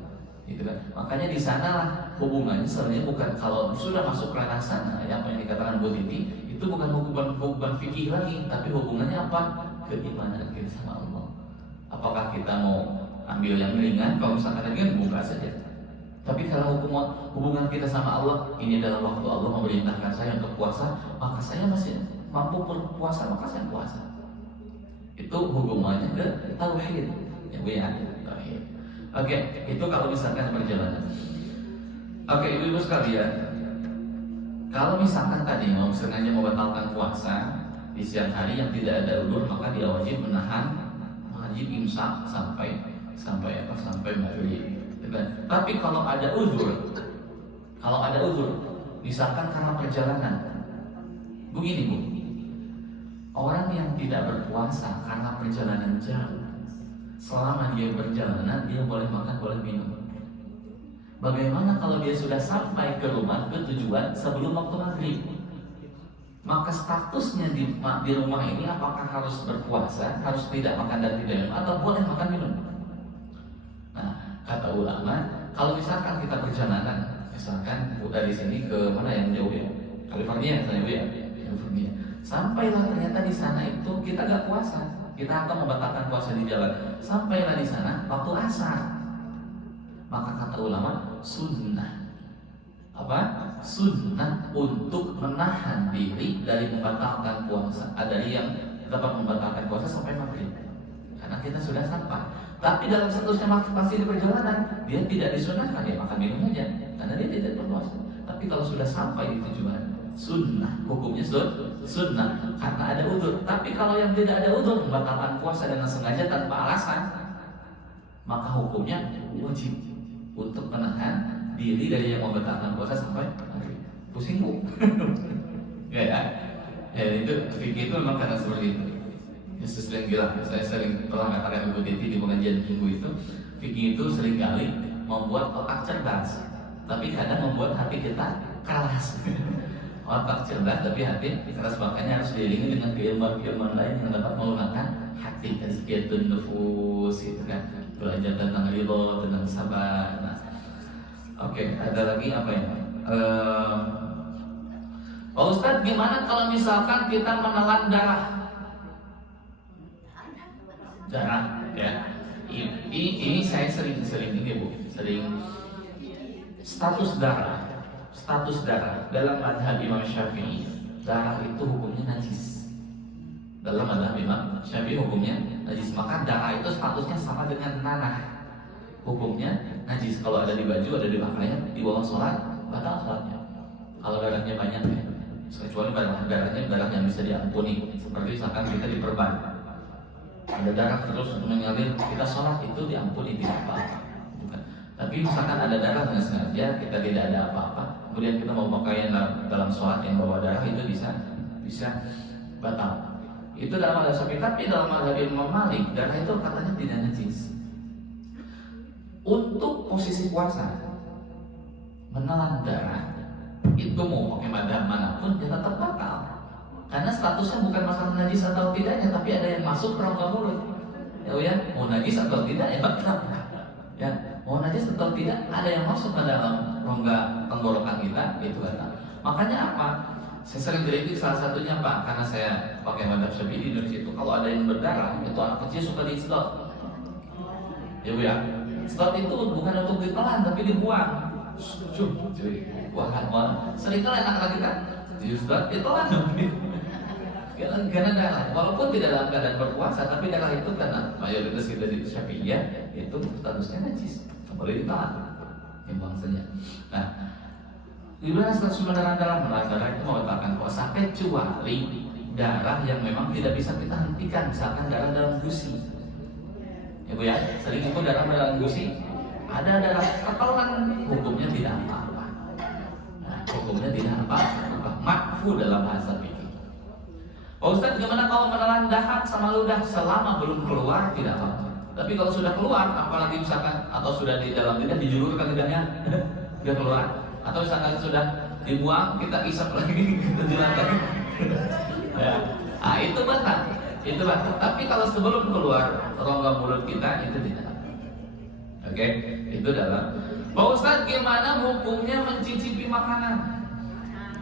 Gitu kan? Makanya di sanalah hubungannya sebenarnya bukan kalau sudah masuk ranah sana, yang dikatakan Bu Titi, itu bukan hubungan fikih lagi, tapi hubungannya apa? Keimanan kita sama Allah. Apakah kita mau ambil yang ringan? Kalau misalkan ringan, buka saja. Tapi kalau hubungan kita sama Allah, ini adalah waktu Allah memerintahkan saya untuk puasa, maka saya masih mampu berpuasa, maka saya puasa. Itu hubungannya ke tauhid, ya Bu ya, tauhid. Oke, itu kalau misalkan perjalanan. Oke, ibu-ibu sekalian, kalau misalkan tadi mau sengaja membatalkan puasa di siang hari yang tidak ada uzur, maka dia wajib menahan, wajib imsak sampai maghrib. Tapi kalau ada uzur, misalkan karena perjalanan, begini Bu, orang yang tidak berpuasa karena perjalanan jauh, selama dia perjalanan dia boleh makan, boleh minum. Bagaimana kalau dia sudah sampai ke rumah, ke tujuan sebelum waktu maghrib? Maka statusnya di rumah ini apakah harus berpuasa, harus tidak makan dan tidak minum, atau boleh makan minum? Kata ulama, kalau misalkan kita perjalanan, misalkan dari sini ke mana yang jauh ya, California misalnya Bu ya, California. Sampailah ternyata di sana itu kita gak puasa, kita akan membatalkan puasa di jalan. Sampailah di sana waktu asar, maka kata ulama sunnah, apa? Sunnah untuk menahan diri dari membatalkan puasa, dari yang dapat membatalkan puasa sampai maghrib, karena kita sudah sampai. Tapi dalam statusnya masih di perjalanan, dia tidak disunahkan, dia makan minum aja, karena dia tidak berpuasa. Tapi kalau sudah sampai di tujuan, sunnah, hukumnya sunnah, karena ada uzur. Tapi kalau yang tidak ada uzur, membatalkan puasa dengan sengaja tanpa alasan, maka hukumnya wajib untuk menahan diri dari yang membatalkan puasa sampai maghrib. Pusing bu? Ya, itu fikih itu memang karena seperti itu. Ya, sering bilang, saya sering pernah mengatakan Ibu Titi di pengajian minggu itu, fikih itu seringkali membuat otak cerdas, tapi kadang membuat hati kita keras. Otak cerdas tapi hati keras, makanya harus diiringi dengan keilmuan-keilmuan lain yang dapat melunakkan hati, tazkiyatun nufus gitu kan, belajar tentang ridho, tentang sabar. Nah, oke, ada lagi apa ya? Pak Ustadz, gimana kalau misalkan kita menelan darah? Darah, ya. Ini saya sering ini bu, sering status darah dalam madhab Imam Syafi'i, darah itu hukumnya najis. Dalam madhab Imam Syafi'i hukumnya najis, maka darah itu statusnya sama dengan nanah, hukumnya najis. Kalau ada di baju, ada di pakaian, di bawah sholat, batal sholatnya. Kalau darahnya banyak ya, kecuali darahnya darah yang bisa diampuni, seperti misalkan kita diperban, ada darah terus mengalir, kita sholat itu diampuni, tidak apa-apa. Tapi misalkan ada darah dengan sengaja, kita tidak ada apa-apa, kemudian kita mau pakaian dalam sholat yang bawa darah, itu bisa batal. Itu dalam madhab Syafi'i. Tapi dalam madhab Imam Malik, darah itu katanya tidak najis. Untuk posisi puasa, menelan darah itu mau pakai madhab manapun dia tetap batal, karena statusnya bukan masalah najis atau tidaknya, tapi ada yang masuk ke rongga mulut. Ya, mau najis atau tidak ya batal. Ya, mau najis atau tidak, ada yang masuk ke dalam rongga tenggorokan kita, itu batal. Makanya apa? Saya sering kritik salah satunya Pak, karena saya pakai madhab Syafi'i di Indonesia itu, kalau ada yang berdarah, itu anak kecil suka disedot. Ya bu ya, sedot itu bukan untuk ditelan tapi dibuang. Wah, sering kali anak-anak kita disedot, ditelan. Karena darah, walaupun tidak dalam keadaan berpuasa, tapi darah itu karena mayoritas kita di Syafi'iyah itu statusnya najis, boleh ditelan, timbang saja. Nah, gimana status menelan darah itu membatalkan puasa, kecuali darah yang memang tidak bisa kita hentikan, misalkan darah dalam gusi. Ya bu ya, sering itu darah dalam gusi, ada darah ketelan, hukumnya tidak apa-apa. Nah, hukumnya tidak apa-apa, makfu dalam bahasa fikih. Pak Ustadz, gimana kalau menelan dahak sama ludah selama belum keluar tidak apa-apa. Tapi kalau sudah keluar, apalagi misalkan atau sudah di dalam lidah, dijulurkan lidahnya, dia keluar. Atau misalkan sudah dibuang, kita isap lagi, kita jelaskan. Ya, itu batal. Tapi kalau sebelum keluar rongga mulut kita itu tidak. Oke, itu dalam. Pak Ustadz, gimana hukumnya mencicipi makanan?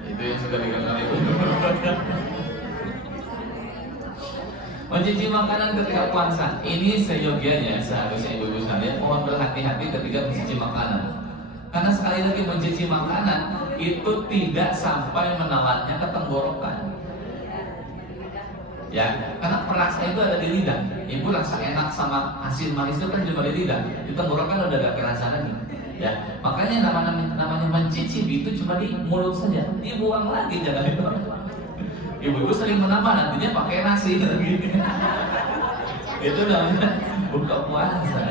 Itu yang sudah dikenal itu. Mencicipi makanan ketika puasa, ini seyogianya seharusnya ibu-ibu sekalian mohon berhati-hati ketika mencicipi makanan. Karena sekali lagi mencicipi makanan itu tidak sampai menelannya ke tenggorokan. Ya, karena perasa itu ada di lidah. Ibu rasa enak sama asin manis itu kan cuma di lidah. Di tenggorokan udah gak kerasa lagi. Ya, makanya namanya mencicipi itu cuma di mulut saja. Dibuang lagi, jangan dibuang. Ibu-ibu sering menambah, nantinya pakai nasi lagi. Itu namanya buka puasa.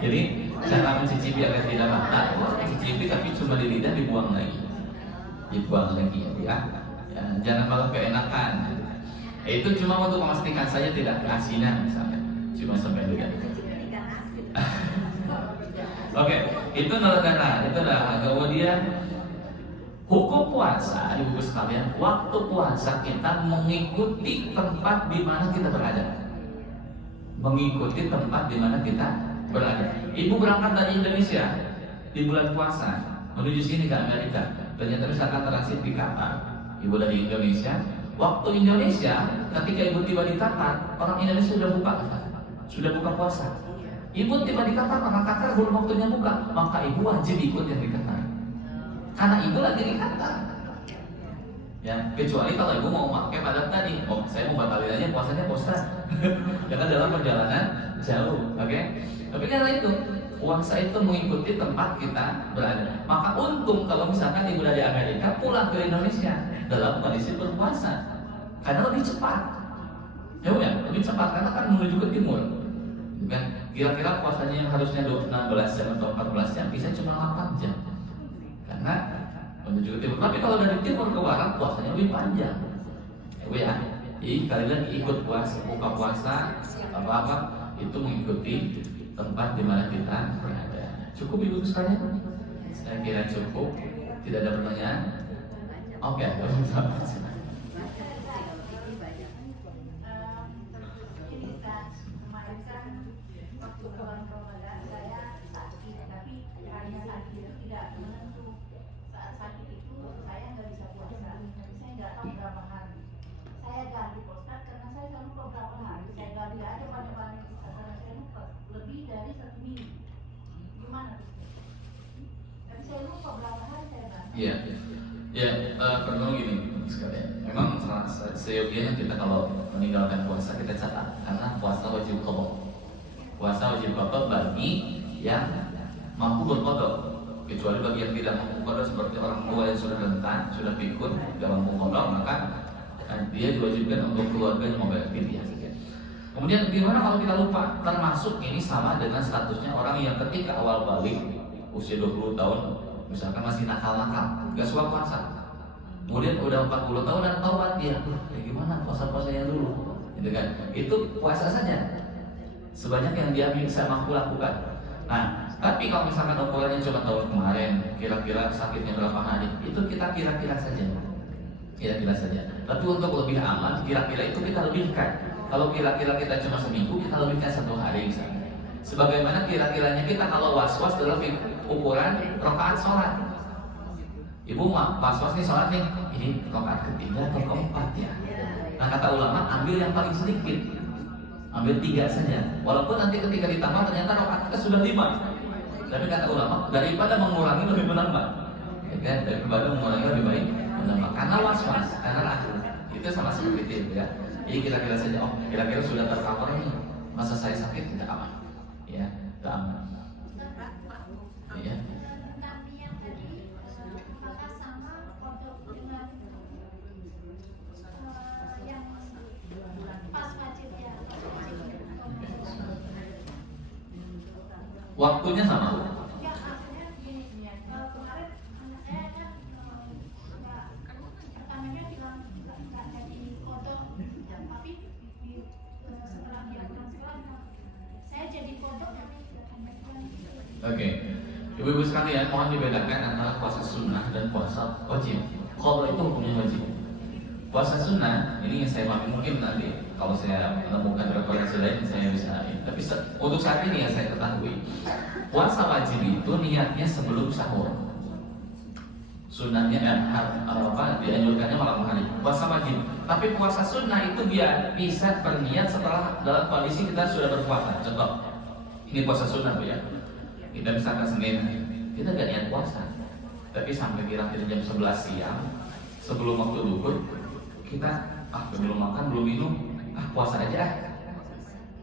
Jadi cara mencicipi agar tidak batal, mencicipi tapi cuma di lidah, dibuang lagi ya. Ya, jangan malah keenakan. Itu cuma untuk memastikan saja tidak keasinan misalnya, cuma sampai lidah. Oke, itu darah, itu dah. Kemudian hukum puasa, ibu-ibu sekalian, waktu puasa kita mengikuti tempat di mana kita berada. Mengikuti tempat di mana kita berada. Ibu berangkat dari Indonesia di bulan puasa menuju sini ke Amerika. Ternyata misalkan transit di Qatar, ibu dari Indonesia. Waktu Indonesia, ketika ibu tiba di Qatar, orang Indonesia sudah buka puasa. Ibu tiba di Qatar, orang Qatar belum waktunya buka, maka ibu wajib ikut yang di Qatar. Karena ibu lagi di Qatar. Ya, kecuali kalau ibu mau pakai padat tadi, saya mau batalin aja puasanya puasa. Karena dalam perjalanan jauh, oke? Tapi karena itu puasa itu mengikuti tempat kita berada. Maka untung kalau misalkan ibu dari Amerika pulang ke Indonesia dalam kondisi berpuasa, karena lebih cepat. Ya, lebih cepat karena kan menuju ke timur, kan? kira-kira puasanya yang harusnya 16 jam atau 14 jam bisa cuma 8 jam karena menuju ke timur. Tapi kalau dari timur ke barat puasanya lebih panjang. Ya, jadi kalian ikut puasa, buka puasa apa-apa itu mengikuti tempat di mana kita berada. Cukup ibu sekalian? Saya kira cukup. Tidak ada pertanyaan? Oke, Iya, pertama gini sekalian. Memang seyogianya kita kalau meninggalkan puasa kita catat, karena puasa wajib qada. Puasa wajib qada bagi yang mampu berqada. Kecuali bagi yang tidak mampu qada seperti orang tua yang sudah renta, sudah pikun, tidak mampu qada, maka dia diwajibkan untuk keluarganya membayar fidyah. Kemudian gimana kalau kita lupa? Termasuk ini sama dengan statusnya orang yang ketika awal balik usia 20 tahun misalkan masih nakal-nakal, gak suka puasa. Kemudian udah 40 tahun dan taubat dia, gimana puasa-puasanya dulu, gitu kan? Itu puasa saja, sebanyak yang dia bisa mampu lakukan. Nah, tapi kalau misalkan ukurannya cuma tahun kemarin, kira-kira sakitnya berapa hari, itu kita kira-kira saja. Tapi untuk lebih aman, kira-kira itu kita lebihkan. Kalau kira-kira kita cuma seminggu, kita lebihkan 1 hari misalnya. Sebagaimana kira-kiranya kita kalau was-was dalam ukuran rakaat sholat. Ibu was-was nih sholat nih, ini rakaat ketiga atau keempat ya. Nah kata ulama ambil yang paling sedikit, ambil 3 saja. Walaupun nanti ketika ditambah ternyata rakaat kita sudah 5. Tapi kata ulama daripada mengurangi lebih menambah. Ya kan? Daripada mengurangi lebih baik menambah. Karena was-was, karena ragu. Itu sama seperti itu ya. Jadi kira-kira saja, oh kira-kira sudah tercover nih, masa saya sakit tidak aman. Ya, tidak aman. Iya. Waktunya sama. Oke, ibu-ibu sekalian, mohon dibedakan antara puasa sunnah dan puasa wajib. Qada itu hukumnya wajib. Puasa sunnah ini yang saya pahami, mungkin nanti kalau saya menemukan referensi lain saya bisa. Tapi untuk saat ini yang saya ketahui, puasa wajib itu niatnya sebelum sahur. Sunnahnya dianjurkannya malam hari. Puasa wajib. Tapi puasa sunnah itu biar bisa berniat setelah dalam kondisi kita sudah berpuasa. Contoh, ini puasa sunnah Bu ya. Kita misalkan Senin, kita gak niat puasa, tapi sampai kira-kira jam 11 siang sebelum waktu duhur kita belum makan, belum minum, puasa aja.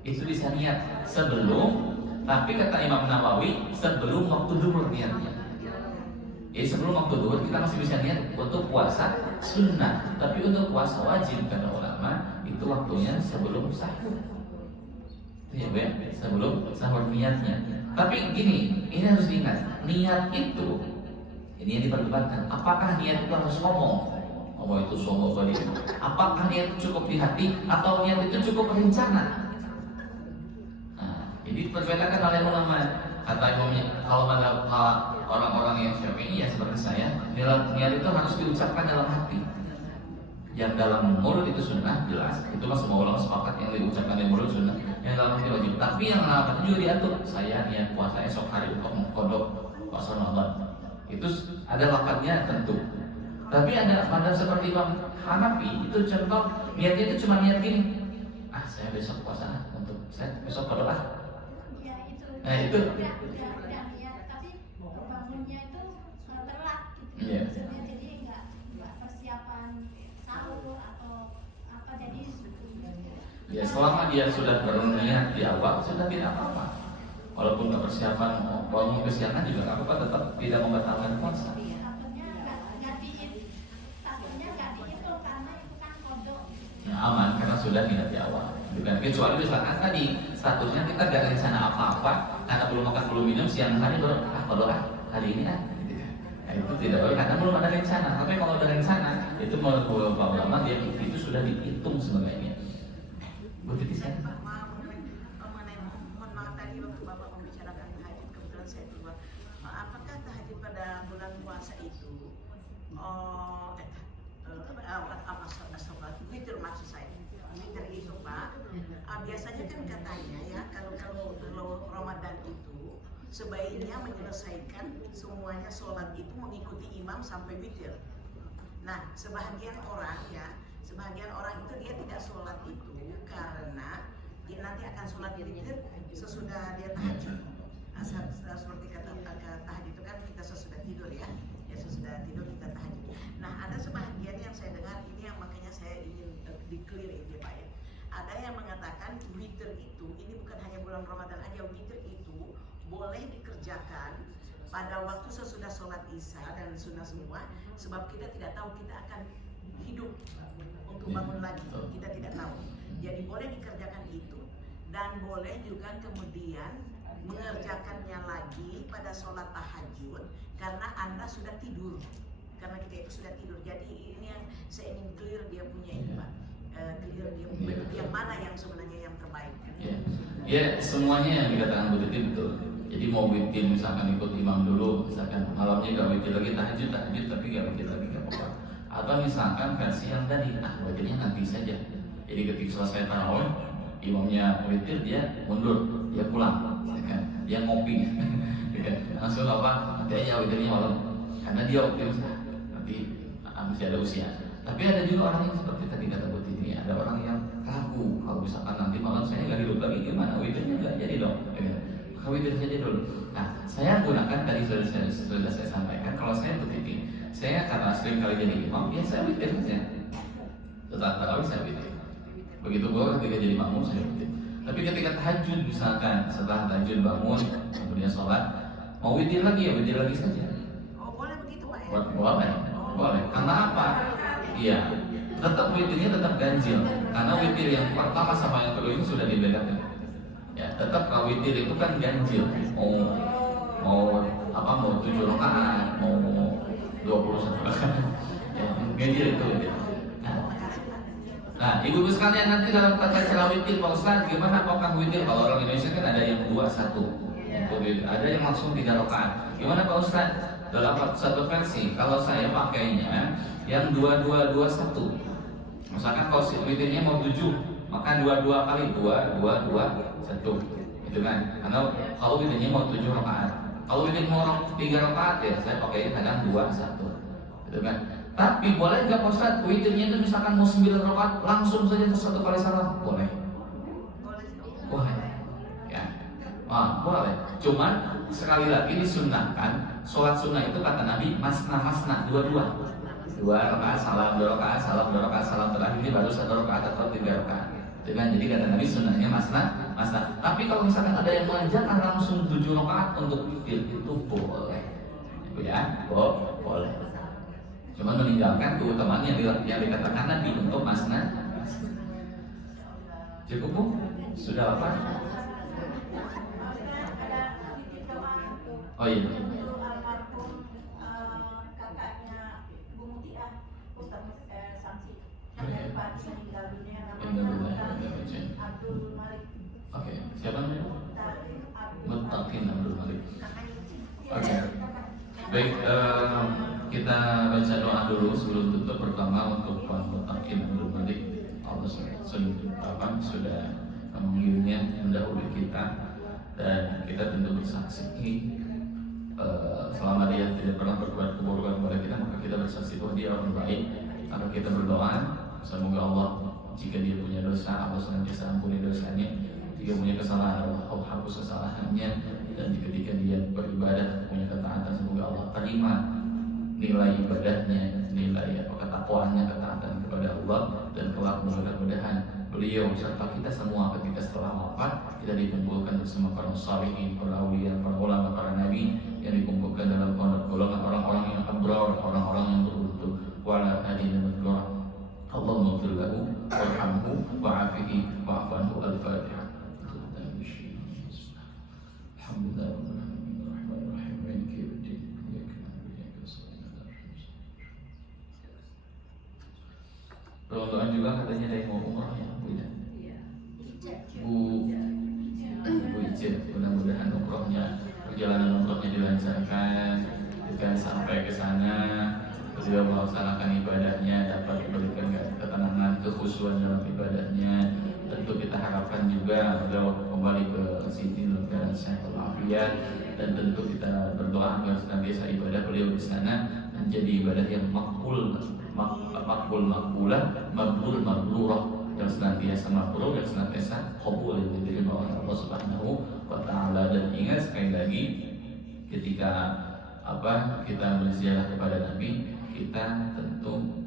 Itu bisa niat sebelum, tapi kata Imam Nawawi sebelum waktu duhur niatnya. Jadi sebelum waktu duhur kita masih bisa niat untuk puasa sunnah, tapi untuk puasa wajib kata ulama itu waktunya sebelum sahur. Ya, sebelum sahur niatnya. Tapi gini, ini harus diingat, niat itu ini yang diperdebatkan. Apakah niat itu harus ngomong? Itu sombong kali. Apakah niat itu cukup di hati atau niat itu cukup berencana? Nah, ini diperbedakan oleh ulama. Kata imamnya, kalau ada orang-orang yang Syafi'i ya seperti saya, niat itu harus diucapkan dalam hati. Yang dalam mulut itu sunnah jelas, itu mah semua ulama sepakat yang diucapkan di mulut sunnah, yang dalam hati wajib. Tapi yang dalam hati juga diatur. Saya niat puasa esok hari untuk mengkodok puasa Ramadan. Itu ada lafadznya tentu. Tapi ada seperti Imam Hanafi itu contoh niatnya itu cuma niat gini. Saya besok puasa untuk saya besok kodok lah. Nah itu. Tapi bangunnya itu telat gitu. Iya. Jadi nggak persiapan sahur atau apa, jadi ya selama dia sudah berniat di awal sudah tidak apa-apa. Walaupun nggak persiapan bangun kesiangan juga nggak apa-apa, tetap tidak membatalkan puasa. takutnya nggak dihitung karena itu kan kodok. Aman karena sudah niat di awal. Bukan kecuali misalkan tadi statusnya kita gak rencana apa-apa karena belum makan belum minum siang hari baru hari ini Nah, itu tidak boleh karena belum ada rencana. Tapi kalau ada rencana itu menurut beberapa ulama dia itu sudah dihitung sebenarnya. Bu Titi saya. Mohon maaf tadi waktu Bapak membicarakan tahajud kebetulan saya keluar. Apakah tahajud pada bulan puasa itu witir maksud saya. Witir itu Pak. Biasanya kan katanya ya kalau Ramadan itu sebaiknya menyelesaikan semuanya sholat itu mengikuti imam sampai witir. Nah, sebahagian orang itu dia tidak sholat itu karena dia nanti akan sholat witir sesudah dia tahajud. Nah, seperti kata tahajud itu kan kita sesudah tidur ya sesudah tidur kita tahajud. Nah, ada sebahagian yang saya dengar ini yang makanya saya ingin di-clear ini Pak ya. Ada yang mengatakan witir itu ini bukan hanya bulan Ramadan aja, witir itu boleh dikerjakan pada waktu sesudah sholat isya dan sunnah semua, sebab kita tidak tahu kita akan hidup untuk bangun lagi, kita tidak tahu. Jadi boleh dikerjakan itu dan boleh juga kemudian mengerjakannya lagi pada sholat tahajud karena Anda sudah tidur, karena kita itu sudah tidur. Jadi ini yang saya ingin clear dia punya ini Pak, clear dia punya yang mana yang sebenarnya yang terbaik. Ya, semuanya yang dikatakan Bu Titi betul. Jadi mau witir misalkan ikut imam dulu, misalkan malamnya gak witir lagi tahajud tapi gak witir lagi gak apa-apa. Atau misalkan versi yang tadi, witirnya nanti saja. Jadi ketika selesai tarawih, imamnya witir dia mundur, dia pulang, dia ngopi, langsung nanti aja witirnya malam, karena dia optimis nanti masih ada usia. Tapi ada juga orang yang seperti tadi kata Bu Titi, ada orang yang ragu kalau misalkan nanti malam saya nggak hidup lagi gimana, witirnya nggak jadi dong. Witir saja dulu. Nah, saya gunakan tadi sudah saya sampaikan. Kalau saya begitu, saya karena sering kali jadi imam, ya saya witir saja. Setelah tarawih saya witir. Begitu gue ketika jadi makmum saya witir. Tapi ketika tahajud misalkan setelah tahajud bangun kemudian sholat mau witir lagi ya witir lagi saja. Oh boleh begitu Pak ya? Boleh. Karena apa? Iya. Tetap witirnya tetap ganjil. Karena witir yang pertama sama yang kedua ini sudah dibedakan. Ya, tetap kalau witir itu kan ganjil. Mau 7 rakaat, mau 21 rakaat. Ya, ganjil itu. Nah, ibu-ibu sekalian nanti dalam tata cara witir Pak Ustaz, gimana apakah witir kalau orang Indonesia kan ada yang 2-1. Ada yang langsung 3 rakaat. Gimana Pak Ustaz? Dalam satu versi, kalau saya pakainya yang 2-2-2-1. Misalkan kalau witirnya mau 7, maka 2 kali 2 1 itu kan. Karena kalau witirnya mau 7 rakaat, kalau witir mau 3 rakaat ya saya pakai kadang 2 1 itu kan. Tapi boleh nggak Pak Ustaz witirnya itu misalkan mau 9 rakaat langsung saja satu kali salam? Boleh ya. Boleh. Cuman sekali lagi disunahkan sholat sunnah itu kata Nabi masna 2 rakaat salam, 2 rakaat salam, 2 rakaat salam, terakhir ini baru 1 rakaat atau 3 rakaat. Jadi kata Nabi sunnahnya masna. Tapi kalau misalkan ada yang mengajarkan langsung 7 rakaat untuk witir itu boleh, ya boleh. Cuma meninggalkan keutamaan yang dikatakan Nabi untuk masna. Cukup Bu? Sudah apa? Oh iya. Kakaknya Bu Mutiah, Ustaz Samsi. Abdul Malik. Oke, siapa namanya? Muttaqin Abdul Malik. Oke. Baik, kita baca doa dulu sebelum tutup. Pertama untuk Pak Muttaqin Abdul Malik, Allah sudah memanggilnya mendahului kita dan kita tentu bersaksi selama dia tidak pernah berbuat keburukan kepada kita, maka kita bersaksi bahwa dia orang baik. Maka kita berdoa semoga Allah, jika dia punya dosa, Allah senantiasa ampuni dosanya. Jika punya kesalahan, Allah hapus kesalahannya. Dan ketika dia beribadah punya ketaatan, semoga Allah terima nilai ibadahnya, nilai ketakwaannya, ketaatan kepada Allah. Dan kelak mudah-mudahan beliau serta kita semua ketika setelah wafat kita dikumpulkan bersama para salihin, para aulia, para ulama, para nabi yang dikumpulkan dalam golongan orang-orang yang abrar, orang-orang yang beruntung. Wa ala alihi wa sahbihi Allahumma ighfir lahu warhamhu wa'afihi wa'fu ada yang mau umroh ya Bu Ida? Iya. Bu Ijen, mudah-mudahan umrohnya, perjalanan umrohnya dilancarkan, dan sampai ke sana beliau melaksanakan ibadahnya, dapat diberikan ketenangan, kekhusyuan dalam ibadahnya. Tentu kita harapkan juga beliau kembali ke sini dalam keadaan sehat walafiat, dan tentu kita berdoa agar senantiasa ibadah beliau di sana menjadi ibadah yang makbul, makbulah, mabrurah, yang senantiasa mabrur, yang senantiasa qabul diterima oleh Allah Subhanahu wa taala. Dan ingat sekali lagi, ketika kita berziarah kepada Nabi, kita tentu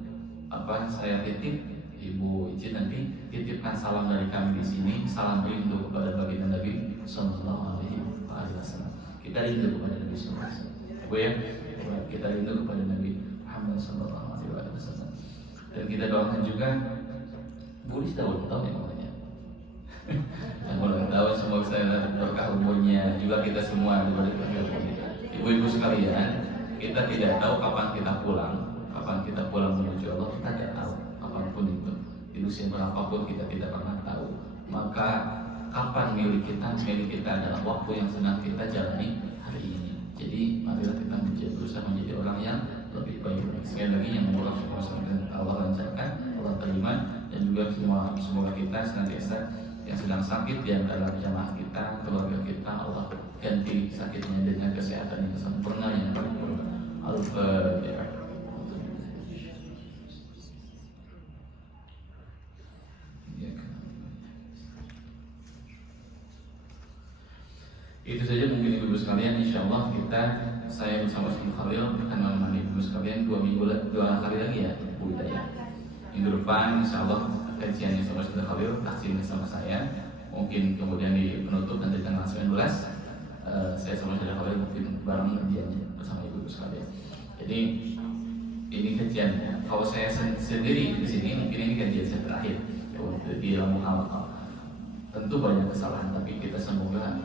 saya titip Ibu Ijin nanti titipkan salam dari kami di sini, salam rindu kepada baginda Nabi Sallallahu Alaihi Wasallam. Kita rindu kepada Nabi Sallallahu Alaihi Wasallam, Bu ya, kita rindu kepada Nabi Muhammad Sallallahu Alaihi Wasallam. Dan kita doakan juga Bu Lis tahu yang namanya. Yang ulang tahun, semoga saya berkah umurnya, juga kita semua diberi berkah umurnya. Ibu-ibu sekalian, kita tidak tahu kapan kita pulang menuju Allah, kita tidak tahu kapanpun itu, di usia berapapun kita tidak pernah tahu. Maka kapan milik kita adalah waktu yang sedang kita jalani hari ini. Jadi marilah kita berusaha menjadi orang yang lebih baik. Sekali lagi yang murah Allah lancarkan, Allah terima, dan juga semoga kita senantiasa yang sedang sakit di antara jamaah kita, keluarga kita, Allah ganti sakitnya dengan kesehatan yang sempurna, yang paripurna. Al-Fatihah. Itu saja mungkin ibu-ibu sekalian. Insya Allah saya bersama Ustaz Khalil akan menemani ibu sekalian dua kali lagi ya Bu Ida ya. Minggu depan Insya Allah kajiannya sama Ustaz Khalil, takjilnya sama saya. Mungkin kemudian di penutup nanti tanggal 19 saya sama Ustaz Khalil mungkin bareng kajiannya bersama ibu sekalian. Jadi ini kajian. Kalau saya sendiri di sini mungkin ini kajian saya terakhir di dalam muhawar. Tentu banyak kesalahan, tapi kita semoga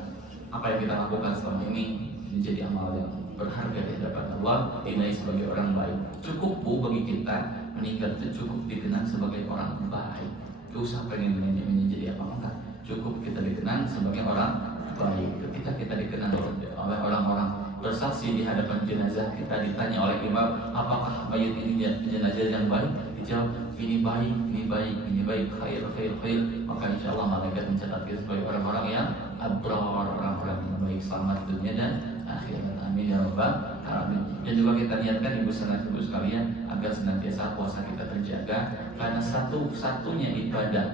apa yang kita lakukan selama ini menjadi amal yang berharga di hadapan Allah, dinilai sebagai orang baik. Cukup Bu bagi kita meninggal itu cukup dikenang sebagai orang baik. Gak usah pengen menjadi apa enggak. Cukup kita dikenang sebagai orang baik. Ketika kita dikenang oleh orang-orang bersaksi di hadapan jenazah, kita ditanya oleh imam, apakah mayat ini jenazah yang baik? Dijawab, ini baik, khair. Maka insya Allah malaikat mencatat kita sebagai orang-orang yang abrar, orang-orang yang baik, selamat dunia dan akhirat. Amin ya rabbal alamin. Dan juga kita niatkan ibu sekalian agar senantiasa puasa kita terjaga, karena satu-satunya ibadah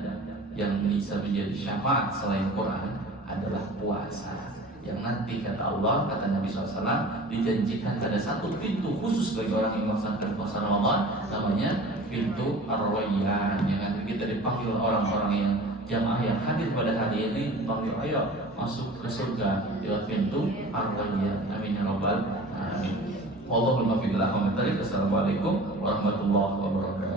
yang bisa menjadi syafaat selain Quran adalah puasa. Yang nanti kata Allah, kata Nabi SAW, dijanjikan ada satu pintu khusus bagi orang yang melaksanakan puasa Ramadan, namanya pintu Ar-Rayyan. Yang nanti kita dipanggil orang-orang yang jamaah yang hadir pada hari ini, panggil ayo masuk ke surga lewat pintu Ar-Rayyan. Amin ya rabbal alamin. Wallahul muwaffiq ila aqwamit thoriq. Assalamualaikum warahmatullahi wabarakatuh.